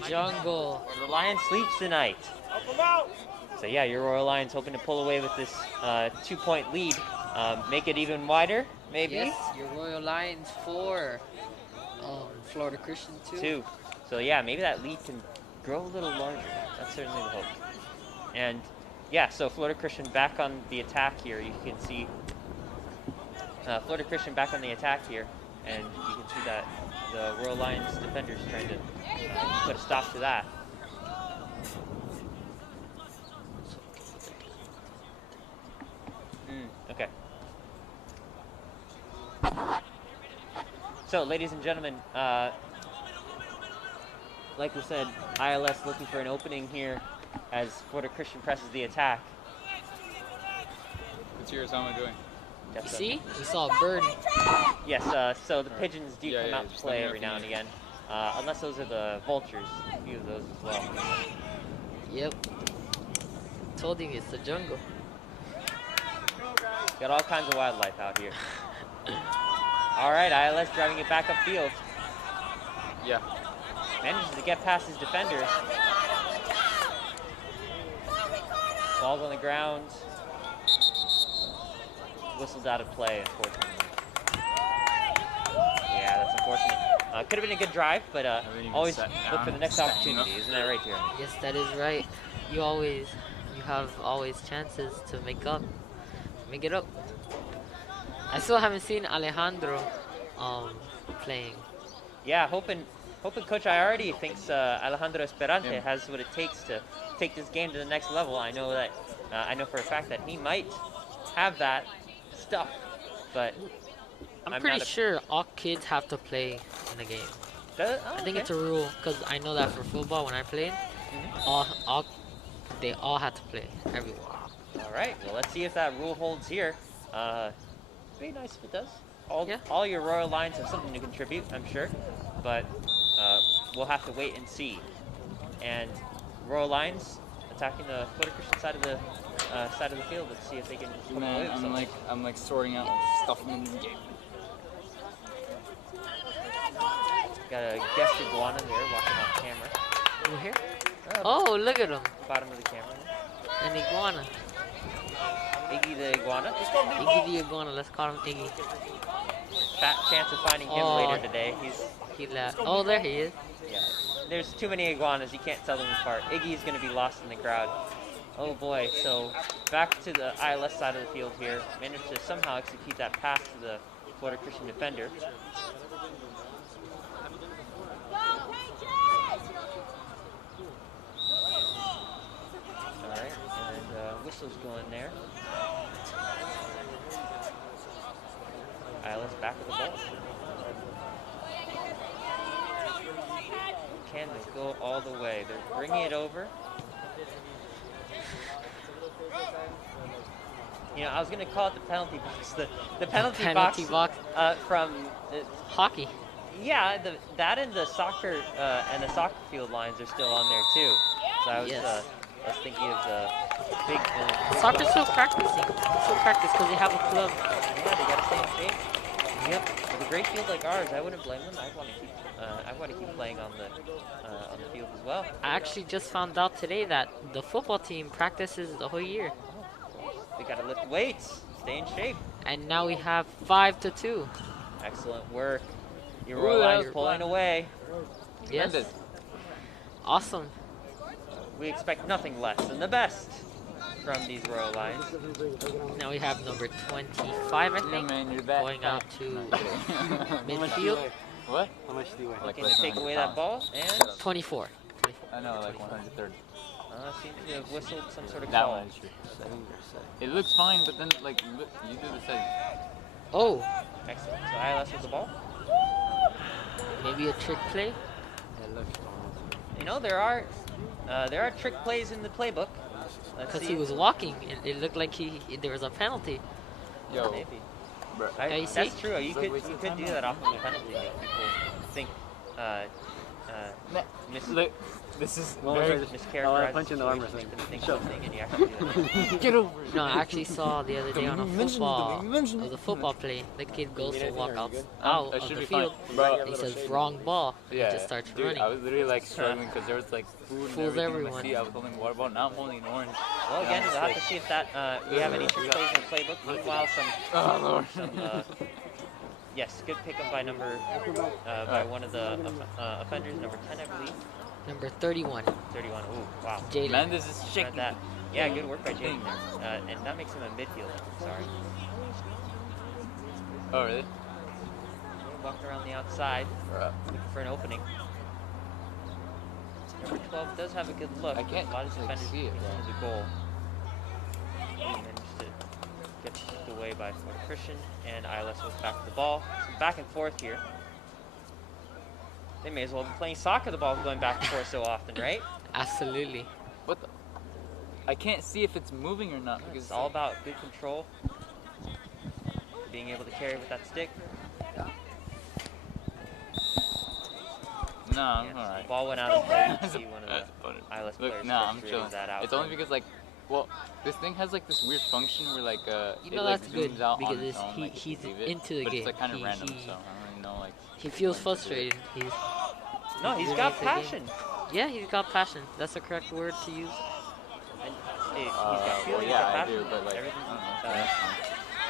Jungle. The Lion sleeps tonight. So yeah, your Royal Lions hoping to pull away with this 2-point lead. Make it even wider, maybe? Yes, your Royal Lions 4. Florida Christian 2. So yeah, maybe that lead can grow a little larger. That's certainly the hope. And yeah, so Florida Christian back on the attack here. You can see Florida Christian back on the attack here. And you can see that the Royal Lions defenders trying to put a stop to that. Okay. So, ladies and gentlemen, like we said, ILS looking for an opening here as Florida Christian presses the attack. What's your Osama doing? You see? We saw a bird. Yes, so the pigeons do come out to play every now and again. Unless those are the vultures. A few of those as well. Yep. Told you it's the jungle. Got all kinds of wildlife out here. All right, ILS driving it back upfield. Yeah. Manages to get past his defenders. Ball's on the ground. Whistled out of play, unfortunately. Yeah, that's unfortunate. Could have been a good drive, but always look for the next opportunity. Isn't that right, Jeremy? Yes, that is right. You have always chances to make it up. I still haven't seen Alejandro playing. Yeah, hoping Coach Iardi thinks Alejandro Esperante has what it takes to take this game to the next level. I know that I know for a fact that he might have that stuff, but I'm pretty sure all kids have to play in the game. I think it's a rule because I know that for football when I played, they all had to play, everyone. All right, well let's see if that rule holds here. Be nice if it does. All your Royal Lions have something to contribute, I'm sure, but we'll have to wait and see. And Royal Lions attacking the Florida Christian side of the field. Let's see if they can come away with something. I'm like sorting out stuff in the game. Got a guest iguana there watching on camera. Over here? Oh, look at him. Bottom of the camera. An iguana. Iggy the iguana. Iggy the iguana. Let's call him Iggy. Fat chance of finding him later today. He left. Oh, there he is. Yeah. There's too many iguanas. You can't tell them apart. Iggy's going to be lost in the crowd. Oh boy. So back to the ILS side of the field here. Managed to somehow execute that pass to the Florida Christian defender. Alright, and whistle's going there. ILS back with the ball. Can they go all the way? They're bringing it over. You know, I was going to call it the penalty box. The penalty box from hockey. Yeah, that and the soccer field lines are still on there too. So I was thinking of the big. Soccer's still practicing. Still practice because they have a club. Yeah, they gotta stay in shape. Yep. With a great field like ours, I wouldn't blame them. I want to keep playing on the field as well. I actually just found out today that the football team practices the whole year. They gotta lift weights, stay in shape. And now we have 5-2. Excellent work. Your Royal Lions pulling away. Yes. Awesome. We expect nothing less than the best from these Royal Lions. Now we have number 25, I think, going out to midfield. What? How much do you weigh? Looking to take away that ball, and 24. I know, like 130. Seems to have whistled some sort of That call. one is true. It looks fine, but then like look, you do the same. Oh. Excellent. So ILS with the ball. Maybe a trick play. You know, there are trick plays in the playbook. Because he was walking, and it looked like there was a penalty. Yo, maybe. You see? That's true. You could do that off of the penalty. Make people think Look, this is What was it? mischaracterized. I punch in the arm or something. And you actually do that. Get over it. No, I actually saw the other day on a football, it was a football play. The kid goes to walk out of the field. And he says, wrong ball. And he just starts dude, running. I was literally like struggling because there was like food and Fools everything on my everyone. seat. I was holding water bottle. Now I'm holding an orange. Well, again, we'll have to see if that we have any trick plays in the playbook. Meanwhile, some yes, good pickup by by one of the offenders, number 10, I believe. Number 31. 31. Ooh, wow. Jaden. Mendes is Read shaking. that. Yeah, good work by Jaden there. And that makes him a midfielder. Sorry. Oh, really? Walking around the outside, looking for an opening. Number 12 does have a good look. I can't a lot of like, defenders see it, as a goal. He managed to get kicked away by Christian, and ILS was back to the ball. Some back and forth here. They may as well be playing soccer. The ball's going back and forth so often, right? Absolutely. What the? I can't see if it's moving or not because It's all about good control, being able to carry with that stick. No, I'm Yeah, alright. the ball went out of play. You can see one of the ILS Look, players no, I'm frustrated chilling. with that outcome. It's only because like, well, this thing has like this weird function where like You know it like that's good zooms out because on its own, like, he's if you leave it, into the but game. it's like kind of He- random, he- so I don't really know like. He feels when to do it. frustrated. He's No, he's really got into the game. passion. Yeah, he's got passion. That's the correct word to use. And he's got feeling, Well, he's yeah, got I passion. do, but like, Everything. I don't know. That's fine.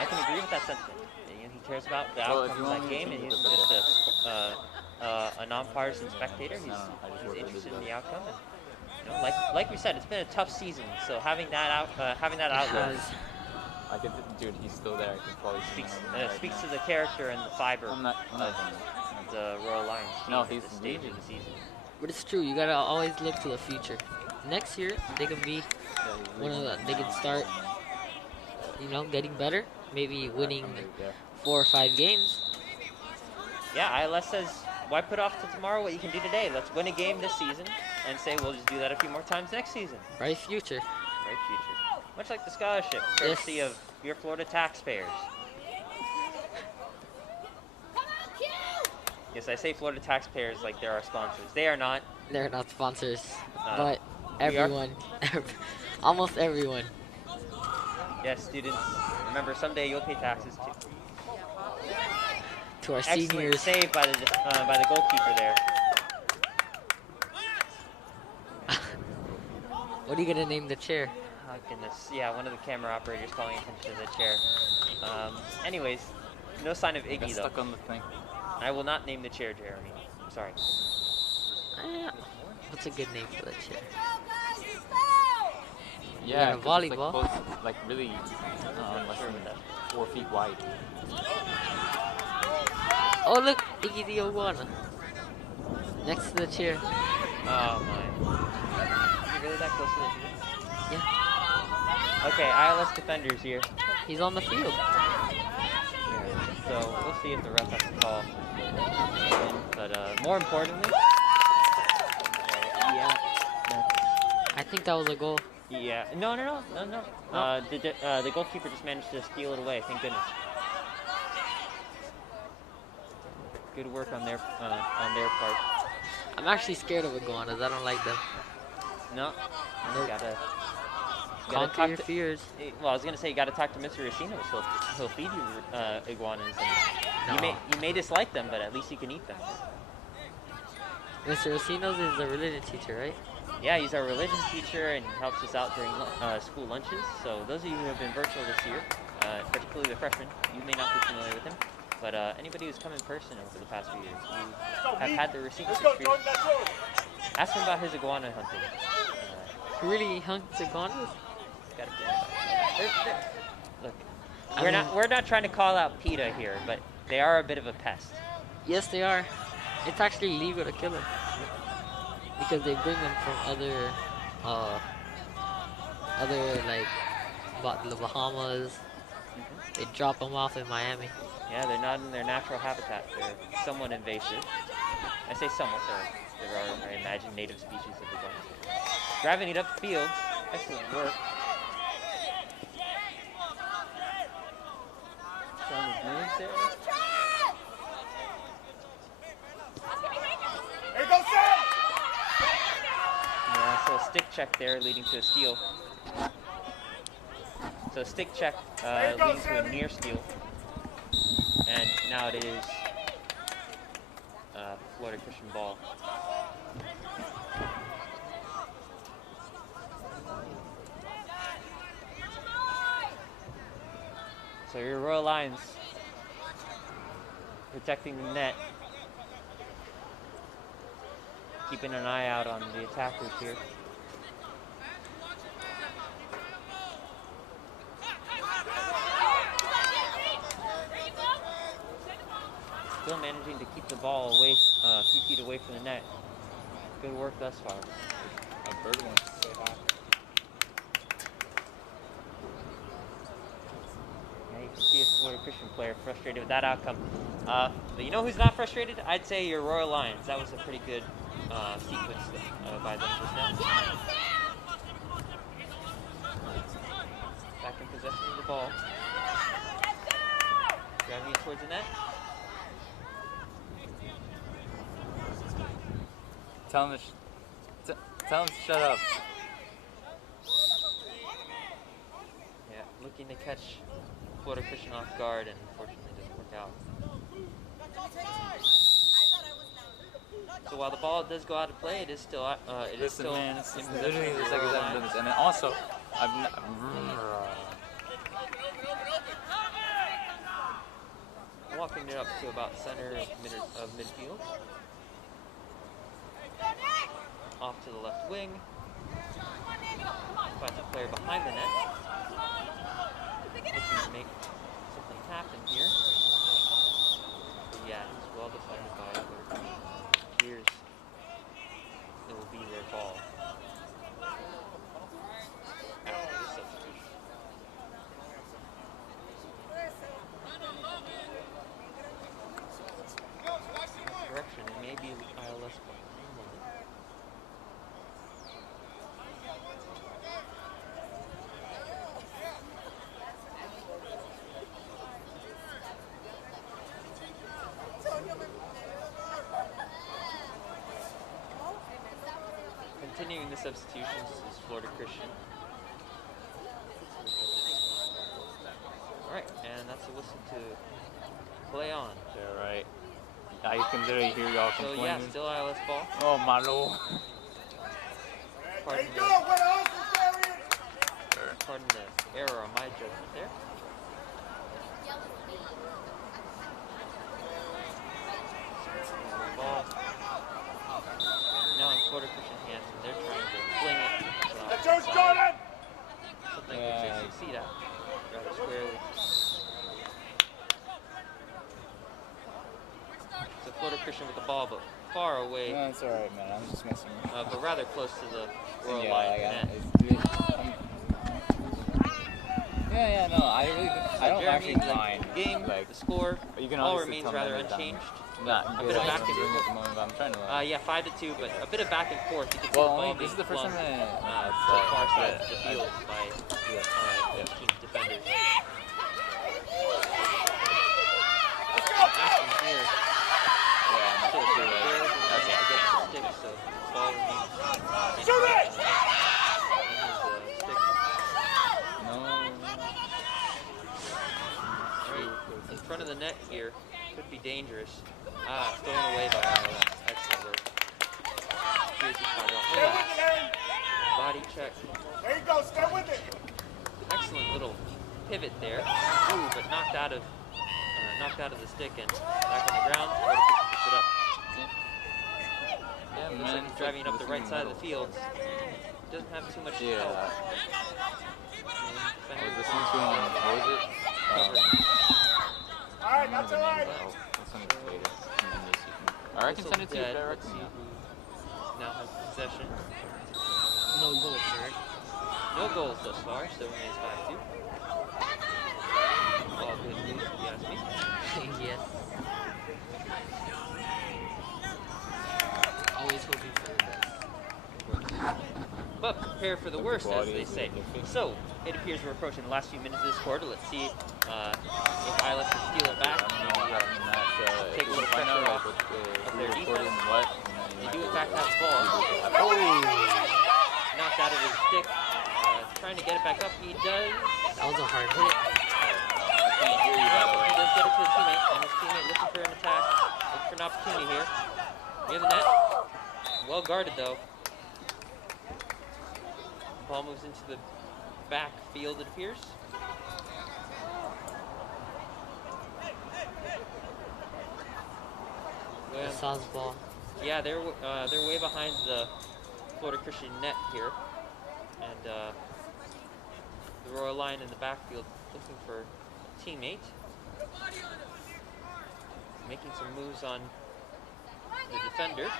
I can agree with that sentiment. You know, he cares about the Well, if outcome you of want that me game, to, and he's it's just a non-partisan spectator. He's, I just he's work interested really in the outcome. And, you know, like we said, it's been a tough season. So having that outlet I can, dude, he's still there. I can probably see speaks him right speaks now. to the character and the fiber I'm not of gonna- the Royal Lions team No, at he's this stage really- of the season. But it's true. You gotta always look to the future. Next year they can be Yeah, he's one of leaving the. right They now. can start, getting better. Maybe winning I'm right there. 4 or 5 games. Yeah, ILS says, why put off to tomorrow what you can do today? Let's win a game this season and say we'll just do that a few more times next season. Bright future. Bright future. Much like the scholarship, courtesy of your Florida taxpayers. Yes, I say Florida taxpayers like they're our sponsors. They are not. They're not sponsors, Uh, but we are. everyone, almost everyone. Yes, students. Remember, someday you'll pay taxes too. To our Excellent seniors. save by the goalkeeper there. What are you gonna name the chair? Oh goodness, yeah, one of the camera operators calling attention to the chair. Anyways, no sign of I got Iggy though. stuck on the thing. I will not name the chair Jeremy. I'm sorry. What's a good name for the chair? Yeah, got a 'cause it's, volleyball? Like, close, like really, less Sure than with that. 4 feet wide. Oh look, Iggy the iguana. Next to the chair. Oh my. Is he really that close to the field? Yeah. Okay, ILS defenders here. He's on the field. So we'll see if the ref has to call. But more importantly, Yeah. I think that was a goal. yeah. No. The goalkeeper just managed to steal it away. Thank goodness. Good work on their part. I'm actually scared of iguanas. I don't like them. No, Nope. gotta Conquer talk your to. fears. Well, I was gonna say you gotta talk to Mr. Racino. He'll feed you iguanas. And No. you may dislike them, but at least you can eat them. Mr. Racino's is a religion teacher, right? Yeah, he's our religion teacher and he helps us out during school lunches. So those of you who have been virtual this year, particularly the freshmen, you may not be familiar with him. But anybody who's come in person over the past few years, you have had the Racino experience. Ask him about his iguana hunting. He really hunts iguanas? Gotta get Look, I we're not trying to call out PETA here, but they are a bit of a pest. Yes, they are. It's actually legal to kill them. Because they bring them from like, the Bahamas. They drop them off in Miami. Yeah, they're not in their natural habitat. They're somewhat invasive. I say somewhat. There are, I imagine, native species of iguanas. Driving it up the field. Excellent work. Showing his moves there. Here goes Salle! stick check there, leading to a steal. So stick check leading to a near steal. And now it is Florida Christian ball. So your Royal Lions protecting the net. Keeping an eye out on the attackers here. Still managing to keep the ball away, a few feet away from the net. Good work thus far. A bird wants to say hi. Yeah, you can see a Florida Christian player frustrated with that outcome. But you know who's not frustrated? I'd say your Royal Lions. That was a pretty good sequence by them just now. Back in possession of the ball. Driving it towards the net. Tell him to shut up. Yeah, looking to catch Florida Christian off guard, and unfortunately doesn't work out. So while the ball does go out of play, it is still Man, in it's possession literally of the the second Royal time I've done Lions. this. And then also, Walking it up to about center of midfield. Off to the left wing. Finds a player behind the net. Looking to make something happen here. But yeah, it's well defended by other. Here's it will be their ball. After the substitution. Correction, it may be ILS ball. Continuing the substitutions is Florida Christian. Alright, and that's a whistle to play on. yeah, right. Now you can literally hear y'all So complaining. yeah, still ILS ball. Oh my lord. Pardon the error on my judgment there. Ball. Now in Florida Christian hands, and they're trying to fling it. Something which they succeed at rather squarely. So Florida Christian with the ball, but far away, No, it's alright, man. I'm just messing with you. but rather close to the Royal Yeah, Lions like, net. no, I don't Jeremy, actually the mind. game, Like, the score, you can all obviously remains tell me rather every time. unchanged. Not A bit of back and doing at the moment, but I'm trying to. Yeah, 5-2, but a bit of back and forth. You can see Well, the ball only, being this is the first flung time that to the far side of the field by each team's defenders. Action here. Yeah, Still I'm there. Okay. Stick, so ball remains. Shoot it! Stick. No. Alright, in front of the net here. Could be dangerous. Stolen away by ILS. Excellent work. Here's the shot off. Body check. There you go, stay with it. Excellent little pivot there. Ooh, but knocked out of the stick and back on the ground. Picks it up. Yeah, Looks man. like he's driving up the right side of the field. Doesn't have too much Yeah. help. Was this one too long? What was it? All right, that's all right. This one is later. And then this you can. Or I can send it to you Dead. direct. Let's see who now has possession. No goal, sir. No goals thus far, so remains 5-2. All good news, if you ask me. Yes. Always hoping for the best. But prepare for the worst, as Quality they is say. different. So, it appears we're approaching the last few minutes of this quarter. Let's see if ILS can steal it back. Take a little pressure off of their defense. They do in fact have the ball. Knocked trying to get it back up. He does. That was a hard hit. I can't hear you, by the way. He does get it to his teammate, and his teammate looking for an attack, looking for an opportunity here. Near the net. Well guarded, though. Ball moves into the back field, it appears. The Sal's ball. Yeah, they're way behind the Florida Christian net here, and the Royal Lion in the backfield looking for a teammate, making some moves on the defender.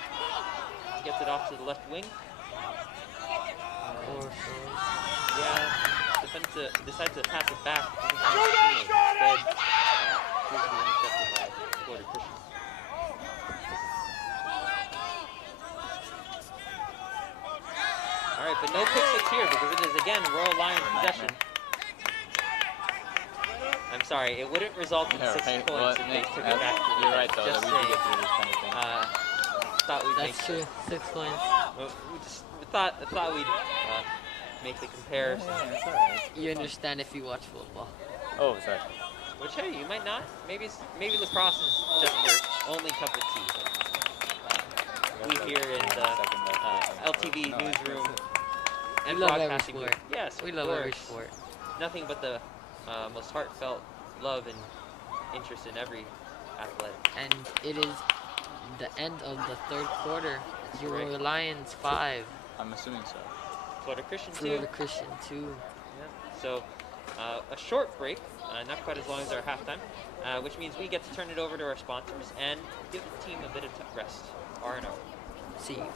Gets it off to the left wing. Yeah, defender decides to pass it back. Instead, proves to be intercepted by Florida Christian. All right, but no pick six here because it is again Royal Lions possession. I'm sorry, it wouldn't result in 6 points if they took it back. You're right, though. Just That we can get through this kind of thing. Thought we'd That's true. 6 points. we thought we'd make the comparison. You understand if you watch football. Oh, sorry. Which, hey, you might not. Maybe lacrosse is just your only cup of tea. We here in the LTV newsroom and we love every broadcasting. sport. Yes, we of love every course. sport. Nothing but the most heartfelt love and interest in every athletic. And it is the end of the third quarter. Royal Right. Lions 5. I'm assuming so. Florida Christian 2. Florida Christian 2. Yeah. So a short break, not quite as long as our halftime, which means we get to turn it over to our sponsors and give the team a bit of rest. R&O. See you.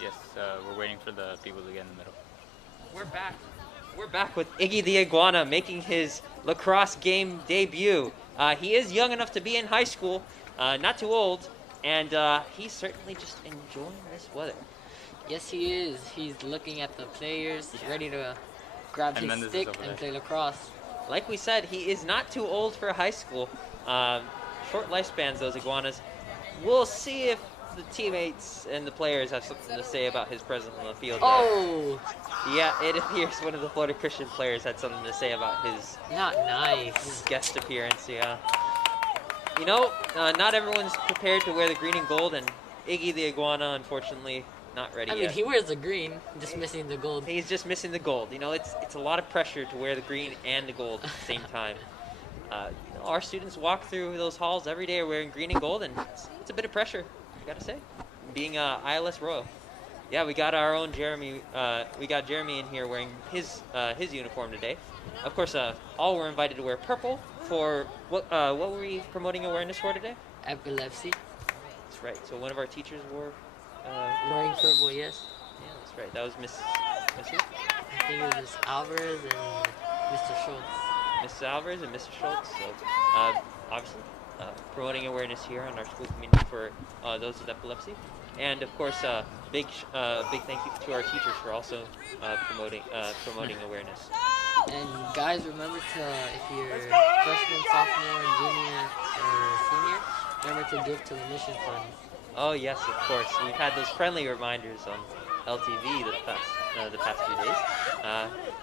Yes, we're waiting for the people to get in the middle. We're back. We're back with Iggy the Iguana making his lacrosse game debut. He is young enough to be in high school, not too old, and he's certainly just enjoying this weather. Yes, he is. He's looking at the players. He's ready to grab And his Mendes is stick over and there. play lacrosse. Like we said, he is not too old for high school. Short lifespans, those iguanas. We'll see if the teammates and the players have something to say about his presence on the field. Oh! Yeah, it appears one of the Florida Christian players had something to say about his Not nice. guest appearance, yeah. You know, not everyone's prepared to wear the green and gold, and Iggy the Iguana, unfortunately, not ready I mean, yet. he wears the green, just missing the gold. He's just missing the gold. You know, it's a lot of pressure to wear the green and the gold at the same time. You know, our students walk through those halls every day wearing green and gold, and it's a bit of pressure, I gotta say, being ILS Royal. Yeah, we got our own Jeremy. We got Jeremy in here wearing his uniform today. Of course, all were invited to wear purple for what were we promoting awareness for today? Epilepsy. That's right. So one of our teachers wore. Wearing purple, yes. Yeah, that's right. That was Miss who? I think it was Miss Alvarez and Mr. Schultz. Mrs. Alvarez and Mr. Schultz. So, obviously, promoting awareness here on our school community for those with epilepsy, and of course, big thank you to our teachers for also promoting awareness. And guys, remember to, if you're freshman, sophomore, junior, or senior, remember to give to the mission fund. Oh yes, of course. We've had those friendly reminders on LTV the past few days.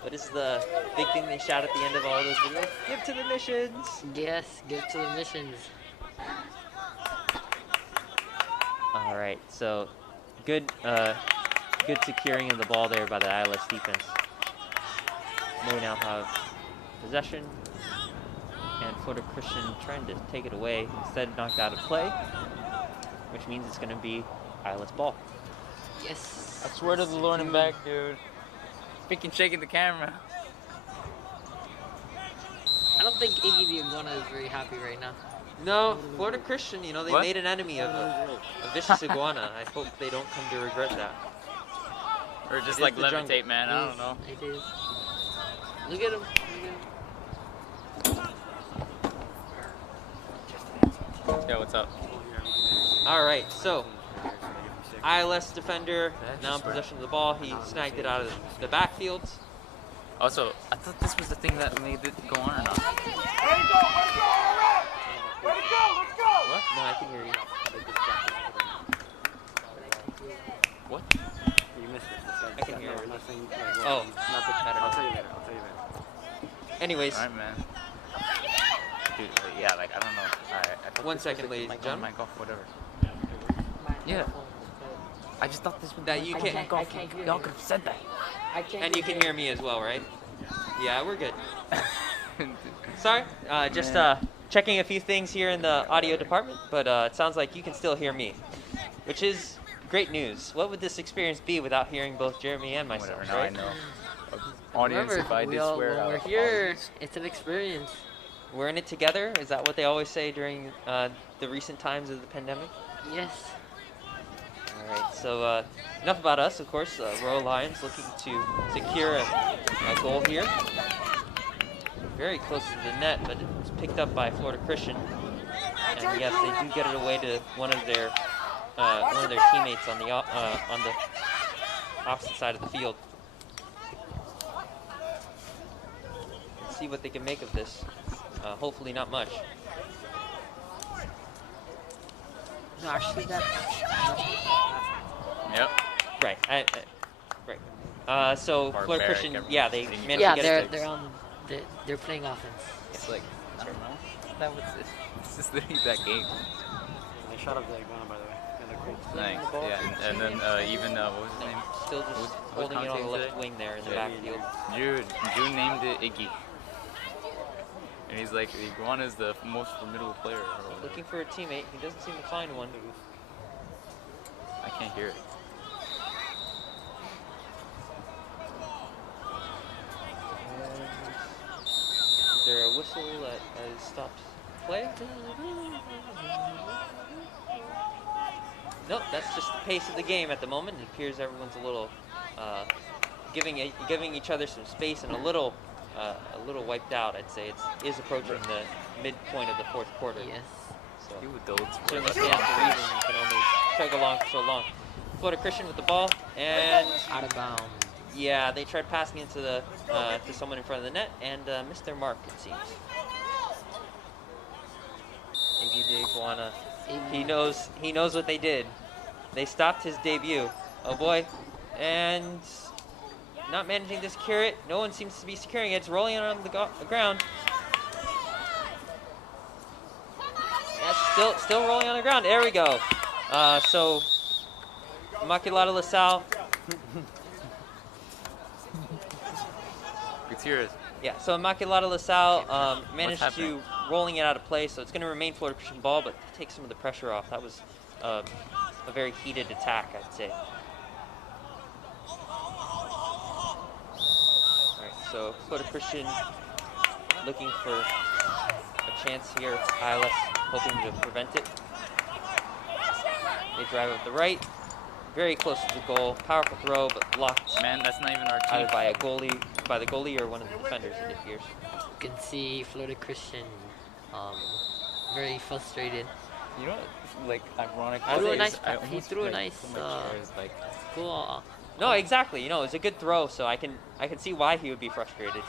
What is the big thing they shout at the end of all those videos? Give to the missions! Yes, give to the missions. All right, so good securing of the ball there by the ILS defense. They now have possession, and Florida Christian trying to take it away, instead knocked out of play, which means it's going to be ILS ball. Yes. I swear to the Lord and back, dude. Freaking shaking the camera. I don't think Iggy the Iguana is very happy right now. No, Florida Christian, you know, they What? made an enemy of a vicious iguana. I hope they don't come to regret that. Or just It like is the jungle. levitate, man. I don't know. It is. Look at him. Yeah, what's up? All right, so ILS defender now in possession of the ball. He snagged it out of the backfield. Also, I thought this was the thing that made it go on or not. Let it go, all right. Let it go, let's go. What? No, I can hear you. What? You missed it. I can hear no, it. nothing. Oh, I'll tell you later. I'll tell you later. anyways, Alright, man. Dude, yeah, like, I don't know. I thought 1 this was second, the ladies mic and on, gentlemen. mic off, whatever. Yeah. I just thought this was That you can, Y'all could have said that. and you can hear me as well, right? Yeah, we're good. Sorry, just checking a few things here in the audio department, but it sounds like you can still hear me, which is great news. What would this experience be without hearing both Jeremy and myself, Whatever, now right? I know. Audience, Remember, if I did swear when we're out, here, apologies. it's an experience. We're in it together. Is that what they always say during the recent times of the pandemic? Yes. All right, so enough about us, of course. Royal Lions looking to secure a goal here. Very close to the net, but it's picked up by Florida Christian. And yes, they do get it away to one of their teammates on the opposite side of the field. Let's see what they can make of this. Hopefully not much. No, actually, that. Yep. Right. Right. So Florida Barbaric, Christian, everyone's yeah, they hitting managed Yeah, to get they're playing offense. It's like, I don't know. That was it. It's just literally that game. I shot up the iguana, by the way. It looked great. Nice. Yeah, and then even, what was his name? Still just What holding it on the commentating left today? wing there in the Yeah. backfield. June named it Iggy. And he's like, the iguana is the most formidable player. Looking for a teammate. He doesn't seem to find one. I can't hear it. Is there a whistle that has stopped play? Nope, that's just the pace of the game at the moment. It appears everyone's a little giving each other some space and a little wiped out. I'd say it is approaching the midpoint of the fourth quarter. Yes. So You adults. certainly stands to reason you can only chug along for so long. Florida Christian with the ball, and Out of bounds. yeah, they tried passing it to the to someone in front of the net and missed their mark, it seems. Iggy the Iguana. He knows what they did. They stopped his debut. Oh boy. And not managing to secure it. No one seems to be securing it. It's rolling on the ground. Yeah, still rolling on the ground. There we go. So Immaculata-La. Gutierrez. Yeah, so Immaculata-La managed happening? to rolling it out of play, so it's going to remain Florida Christian ball, but take some of the pressure off. That was a very heated attack, I'd say. All right, so Florida Christian looking for a chance here. ILS hoping to prevent it. They drive up the right, very close to the goal. Powerful throw, but blocked. Man, that's not even our team. Either by the goalie or one of the defenders, it appears. You can see Florida Christian very frustrated. You know what, like, ironic? He threw a nice like, goal. No, exactly. You know, it's a good throw, so I can see why he would be frustrated.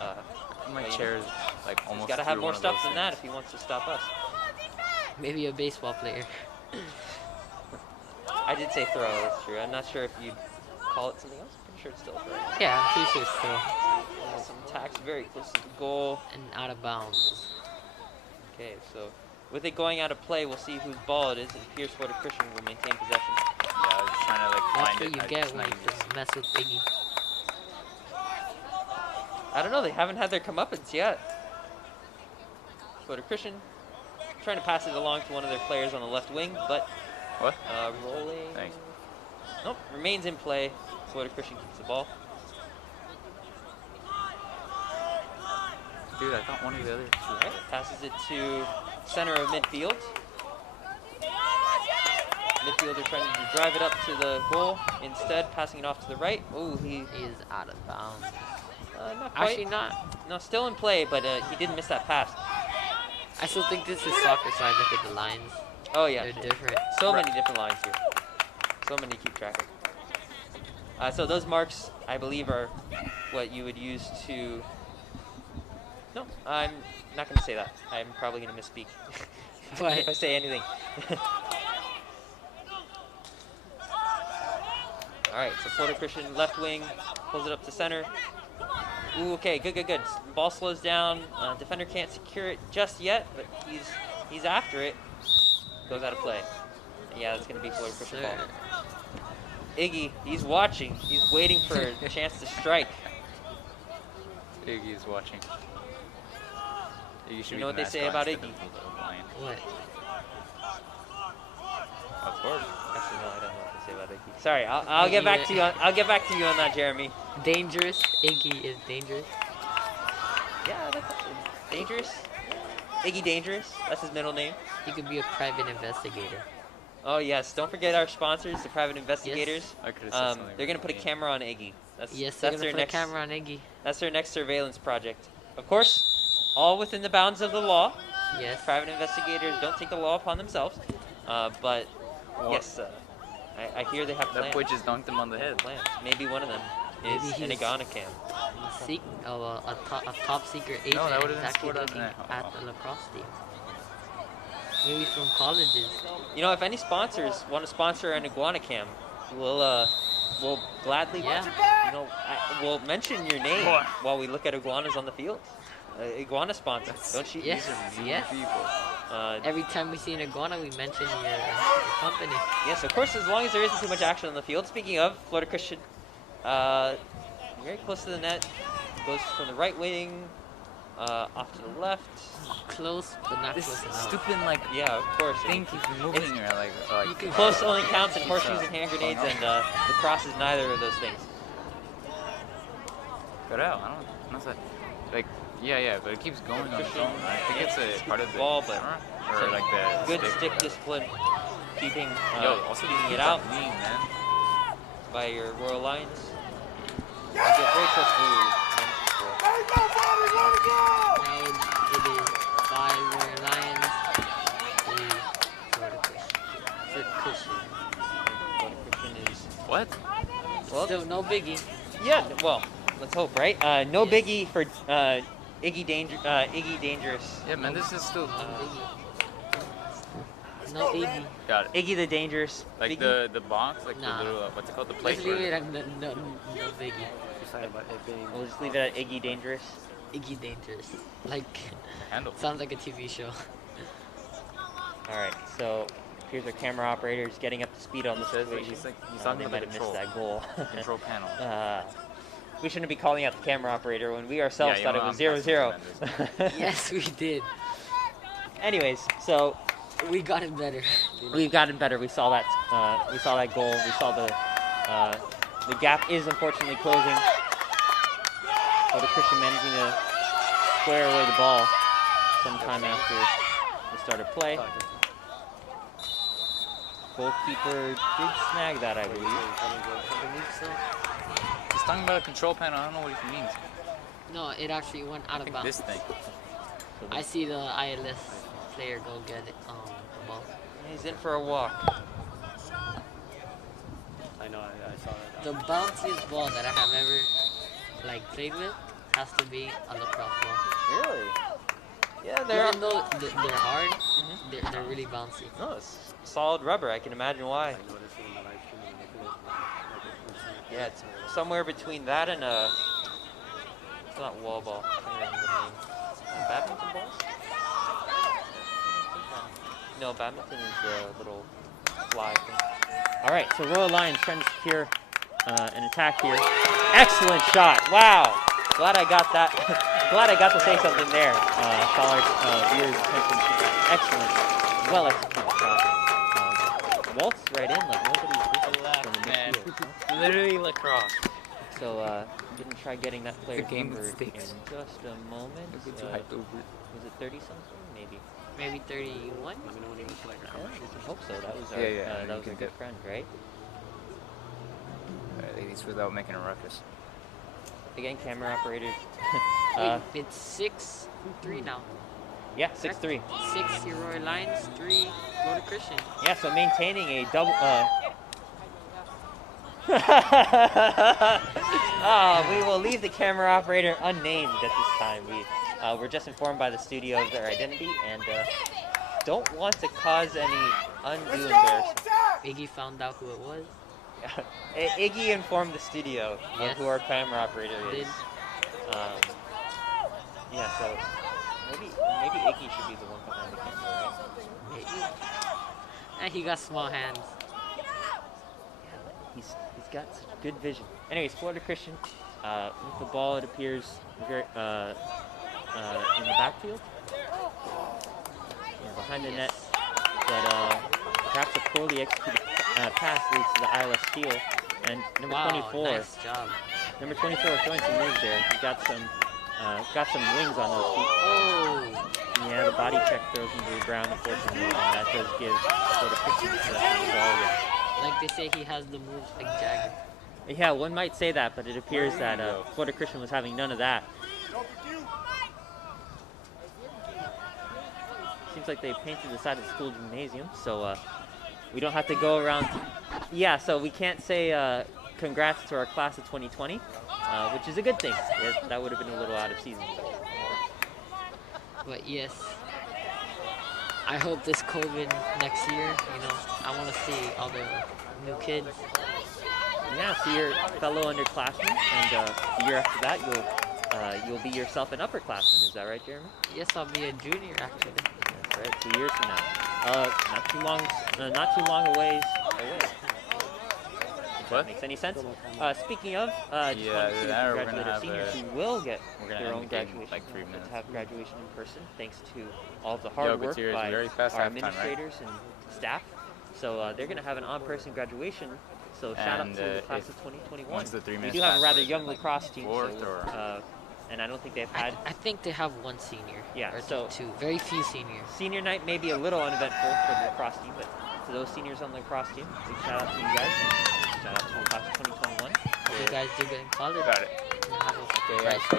My but, chair is like he's almost. got to have through more one of stuff those than that things. if he wants to stop us. Maybe a baseball player. I did say throw, that's true. I'm not sure if you'd call it something else. Pretty sure it's still a throw. Yeah, I'm pretty sure it's still. Some tacks very close to the goal. And out of bounds. Okay, so with it going out of play, we'll see whose ball it is. It appears Florida Christian will maintain possession. Yeah, I was trying to like That's find what it. you get when you just mess with Iggy. I don't know, they haven't had their comeuppance yet. Florida Christian trying to pass it along to one of their players on the left wing, but What? rolling. Thanks. Nope, remains in play. Florida Christian keeps the ball. Dude, I thought one of the other two. All right, passes it to center of midfield. Midfielder trying to drive it up to the goal. Instead, passing it off to the right. Oh, he is out of bounds. Not quite. Actually not. No, still in play, but he didn't miss that pass. I still think this is soccer, so I look at the lines. Oh yeah, They're sure. different. So many different lines here. So many to keep track of. So those marks, I believe, are what you would use to... No, I'm not going to say that. I'm probably going to misspeak What? if I say anything. All right, so Florida Christian left wing, pulls it up to center. Ooh, okay, good. Ball slows down. Defender can't secure it just yet, but he's after it. Goes out of play. Yeah, that's going to be Florida Christian ball. Iggy, he's watching. He's waiting for a chance to strike. Iggy's watching. Iggy should You be know what the they say mascot about instead Iggy? of the lion. What? Of course. Actually, no, I don't know what they say about Iggy. Sorry, I'll get back to you. I'll get back to you on that, Jeremy. Dangerous. Iggy is dangerous. Yeah, that's dangerous. Iggy Dangerous. That's his middle name. He could be a private investigator. Oh yes, don't forget our sponsors, the private investigators. I could've said something They're gonna put a about camera on Iggy. Yes, That's they're their gonna put next a camera on Iggy. That's their next surveillance project. Of course, all within the bounds of the law. Yes. Private investigators don't take the law upon themselves. But yes, I hear they have plans. That boy just dunked him on the head. Plans. Maybe one of them is Maybe an he's- iguana cam. A top secret agent that would've is been actually scored on looking that. at the lacrosse team. Maybe from colleges. You know, if any sponsors want to sponsor an iguana cam, we'll gladly, we'll mention your name while we look at iguanas on the field. Iguana sponsor, don't you? Yes, yes. Every time we see an iguana, we mention your company. Yes, of course, as long as there isn't too much action on the field. Speaking of, Florida Christian, very close to the net, goes from the right wing, off to the left. Close, but not This close enough. stupid Yeah, of course. thing keeps moving or like You can Close only counts in horseshoes and hand grenades, and lacrosse is neither of those things. Got out. I don't know. Like, yeah, but it keeps going on its own. I think it's a part of the ball, but or like the good stick discipline, keeping also keeping keep it out that lean, man. by your Royal Lions. You get very close to Now it is 5 Royal Lions, 3 Florida Christian. Florida Christian is What? well, Still no biggie. yeah. Well, let's hope, right? No biggie for Iggy Dangerous. Yeah, man, this is still No Iggy. got it. Iggy the Dangerous. Like Biggie? the box, like Nah. the little what's it called, the Let's plate. leave for it at no biggie. Excited about it being. We'll just leave it at Iggy Dangerous. Iggy Dangerous. Like, handle. sounds like a TV show. All right, so here's our camera operators getting up to speed on the Says that situation. he's talking They about might the have missed control. that goal. Control panel. We shouldn't be calling out the camera operator when we ourselves Yeah, thought you it know, was I'm 0-0. Yes, we did. Anyways, so We got it better. we've gotten better. We saw that. We saw that goal. We saw the gap is unfortunately closing. But the Christian managing to square away the ball sometime after the start of play. Goalkeeper did snag that, I believe. He's talking about a control panel. I don't know what he means. No, it actually went out I of think bounds. this thing. I see the ILS player go get it, the ball. He's in for a walk. I know, I saw that. The bounciest ball that I have ever played with has to be a lacrosse ball. Really? Yeah, they're Even though they're hard, they're really bouncy. no, it's solid rubber. I can imagine why. Yeah, it's somewhere between that and a. It's not wall ball. I can't remember the name. Badminton balls? No, badminton is the little fly thing. All right, so Royal Lions trying to secure an attack here. Excellent shot! Wow. Glad I got that. Glad I got to say something there. Collard viewers' attention to that. Excellent, well executed shot. Waltz right in like nobody's business from the midfield. Literally lacrosse. So gonna try getting that player covered in just a moment. Was it 30 something? Maybe. Maybe 31. I hope so. That was our that was our good friend, right? At least without making a ruckus. Again, camera operator. Wait, it's 6-3 now. Yeah, 6-3. 6 Royal Lions, 3 Florida Christian. Yeah, so maintaining a double. We will leave the camera operator unnamed at this time. We're just informed by the studio of their identity and don't want to cause any undue embarrassment. Iggy found out who it was. Iggy informed the studio of who our camera operator is. Yeah, so maybe Iggy should be the one behind the camera, right? Maybe. And he got small hands. He's got such good vision. Anyways, Florida Christian with the ball, it appears very in the backfield, behind the net, but perhaps a poorly executed pass leads to the ILS steal. And number 24, nice job. Number 24 showing some moves there. He got some wings on those feet. Oh. Yeah, the body check throws him to the ground, unfortunately, and that does give Florida Christian the ball again. Like they say, he has the moves like Jagger. Yeah, one might say that, but it appears that Florida Christian was having none of that. Seems like they painted the side of the school gymnasium, so we don't have to go around. Yeah, so we can't say congrats to our class of 2020, which is a good thing. That would have been a little out of season. But yes, I hope this COVID next year, I want to see all the new kids. Yeah, see your fellow underclassmen, and the year after that, you'll be yourself an upperclassman. Is that right, Jeremy? Yes, I'll be a junior actually. That's right, 2 years from now. Not too long a ways away. If that makes any sense. Speaking of, just want to congratulate our seniors who will get their own graduation. Like 3 minutes. To have graduation in person, thanks to all the hard work by our administrators and staff. So they're going to have an on-person graduation. So shout out to the class of 2021. Once the 3 minutes we do have a rather young lacrosse team, and I don't think they've had. I think they have one senior. Yeah, or so two. Very few seniors. Senior night may be a little uneventful for the lacrosse team, but to those seniors on the lacrosse team, big shout out to you guys. Shout out to the class of 2021. You guys do get in college. Got it. Okay, so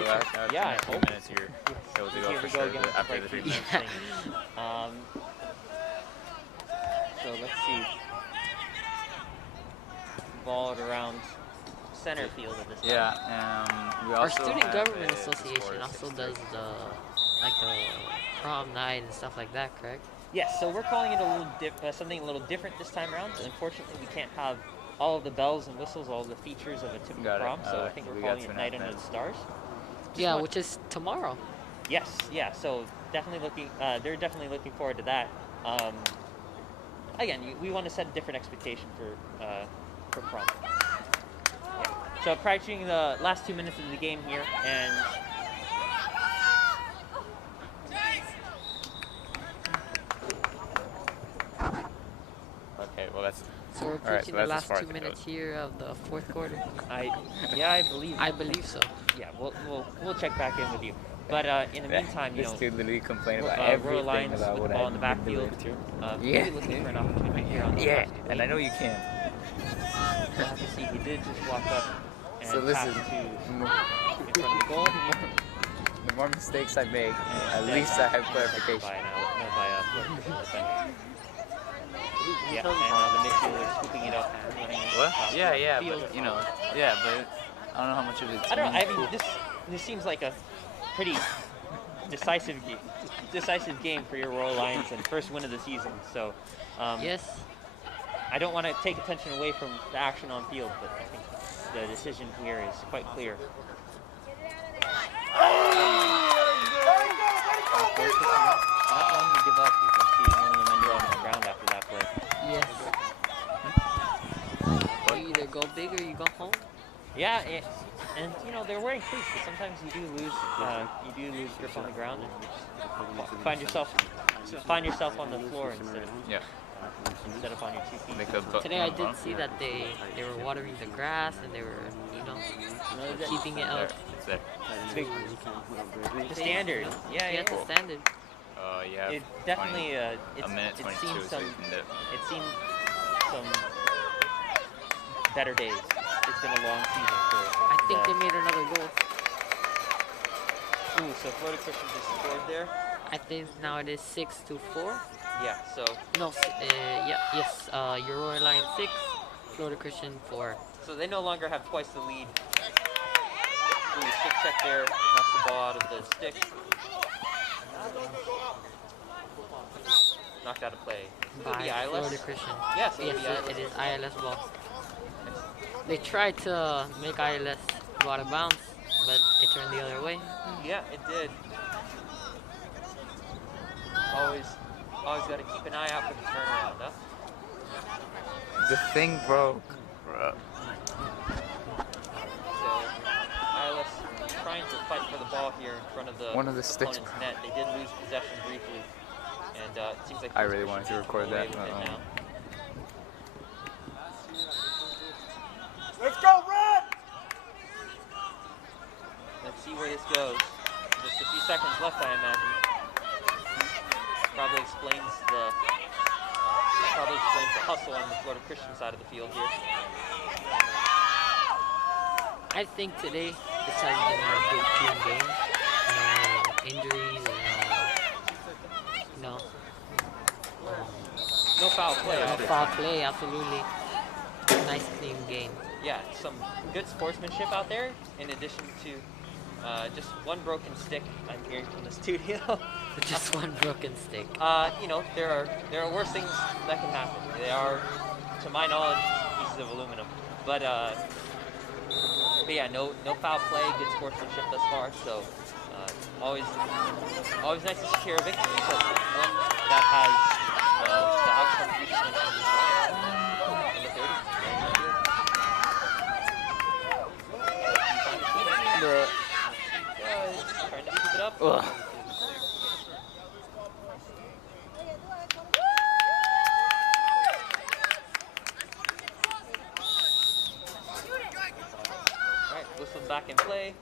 yeah, I hope. minutes you're able to go Here for we go sure again after the 3 minutes. So let's see. Ball around center field at this time. Yeah, we Our also Student Government Association also does the prom night and stuff like that, correct? Yes, so we're calling it a little something a little different this time around. Unfortunately, we can't have all of the bells and whistles, all of the features of a typical prom, so I think we're calling it Night Under the Stars. Yeah, which is tomorrow. Yes, yeah, so definitely they're definitely looking forward to that. Again, we want to set a different expectation for prom. Yeah. So approaching the last 2 minutes of the game here, and okay, well that's. So we're approaching the last 2 minutes here of the fourth quarter. I believe. I believe so. Yeah, we'll check back in with you. But in the meantime, this dude literally complained about Royal everything Lions about with what the ball I in the backfield. Yeah. Looking for an opportunity here on the left. And I know you can. We'll have to see. He did just walk up and So listen, pass to in front of the goal. The more mistakes I make, at least I have clarification. By yeah, and now the midfielder scooping it up and running. What? Yeah, but but I don't know how much of it's. I don't know. I mean, this seems like a pretty decisive game for your Royal Lions and first win of the season. So, yes. I don't want to take attention away from the action on field, but I think the decision here is quite clear. Not wanting to give up. You can see one of the men drop on the ground after that play. Yes. You either go big or you go home. Yeah, and you know they're wearing cleats, but sometimes you do lose grip on the ground, and you just find yourself on the floor instead of on your 2 feet. Today I did see that they were watering the grass and they were keeping it up. The standard, yeah, the standard. Yeah. It definitely a minute 22 seemed so you can dip. It seemed some better days. It's been a long season for. I think they made another goal. Ooh, so Florida Christian just scored there. I think now it is 6-4. Yeah. So. No. Yes. Your Royal Lions 6, Florida Christian 4. So they no longer have twice the lead. Ooh, stick check there. Knocks the ball out of the stick. Knocked out of play. By Florida Christian. Yes, it is ILS ball. They tried to make ILS go out of bounds, but it turned the other way. Yeah, it did. Always got to keep an eye out for the turnaround, huh? The thing broke. Bro. So, ILS trying to fight for the ball here in front of the opponent's net. They did lose possession briefly, and it seems like I really wanted to record that. Now. Let's go, Red! Let's see where this goes. Just a few seconds left, I imagine. Probably explains the hustle on the Florida Christian side of the field here. I think today this has been a good team game. No injuries or no foul play. No foul play, absolutely. Nice clean game. Yeah, some good sportsmanship out there, in addition to just one broken stick, I'm hearing from the studio. Just one broken stick. You know, there are worse things that can happen. They are, to my knowledge, pieces of aluminum. But yeah, no foul play, good sportsmanship thus far. So always nice to secure a victory, but one that has the outcome you just mentioned as well. Number 30. Trying to keep it up. Ugh. Alright, whistle back in play.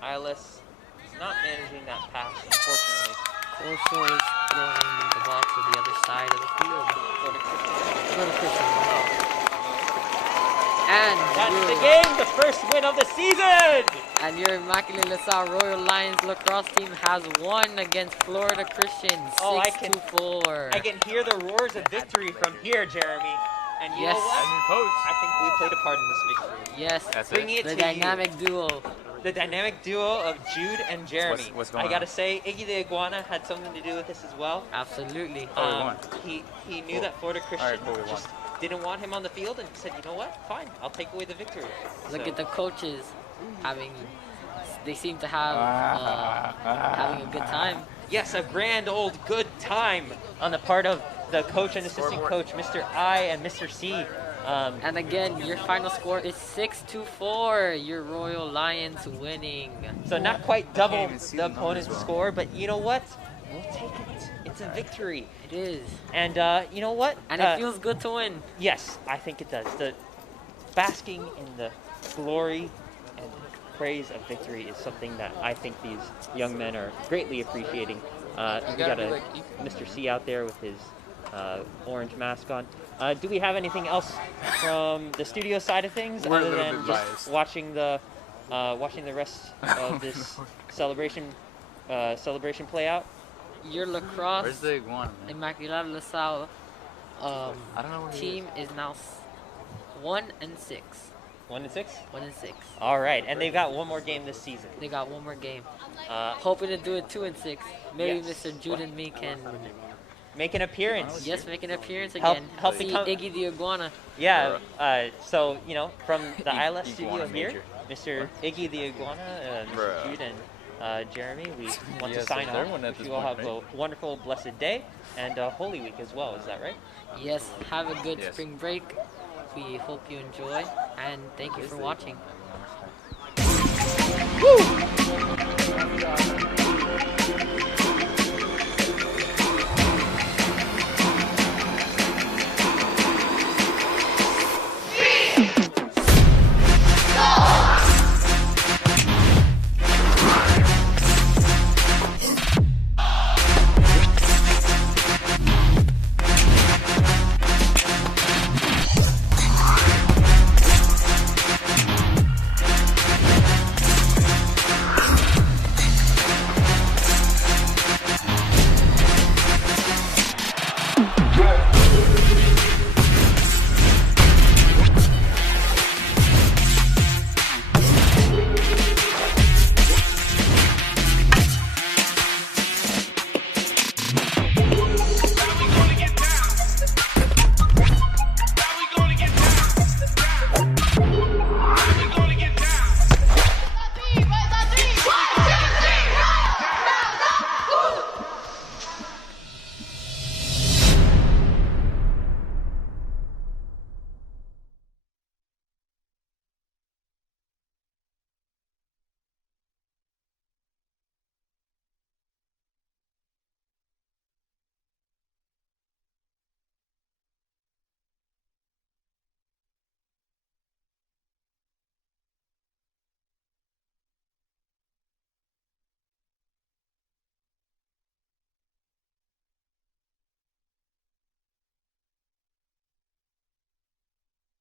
ILS is not managing that pass, unfortunately. Corso is throwing the ball to the other side of the field. Florida Christian. And that's the game, the first win of the season! And your Immaculata-La Royal Lions lacrosse team has won against Florida Christian 6-4. I can hear the roars of victory from here, Jeremy. And you know what? I think we played a part in this victory. Yes, bringing it the to dynamic you. duo. The dynamic duo of Jude and Jeremy. What's going I gotta on? say, Iggy the Iguana had something to do with this as well. Absolutely. He knew that Florida Christian just didn't want him on the field and said, you know what, fine, I'll take away the victory. Look at the coaches they seem to have having a good time. Yes, a grand old good time on the part of the coach and assistant coach, Mr. I and Mr. C. And again, your final score is 6-4. Your Royal Lions winning. So not quite double the opponent's score, but you know what? We'll take it. It's a victory. It is. And you know what? And it feels good to win. Yes, I think it does. The basking in the glory and praise of victory is something that I think these young men are greatly appreciating. We got Mr. C out there with his orange mask on. Do we have anything else from the studio side of things other than just watching the rest of this celebration play out? Your lacrosse Where's the iguana, man? Immaculata-La team is now 1-6. 1-6? 1-6. All right, and they've got one more game this season. They got one more game. Hoping to do it 2-6. Maybe Yes. Mr. Jude and me can Make an appearance. yes make an appearance Help- again. help See become- Iggy the Iguana. Yeah, so, you know, from the ILS studio Iguana here, major. Mr. Iggy the Iguana, Mr. Bruh. Jude, and Jeremy, we want to Yes, sign everyone off. at this You all point, have a wonderful, blessed day, and Holy Week as well. Is that right? Yes, have a good Yes. spring break. We hope you enjoy, and thank you for watching. Woo!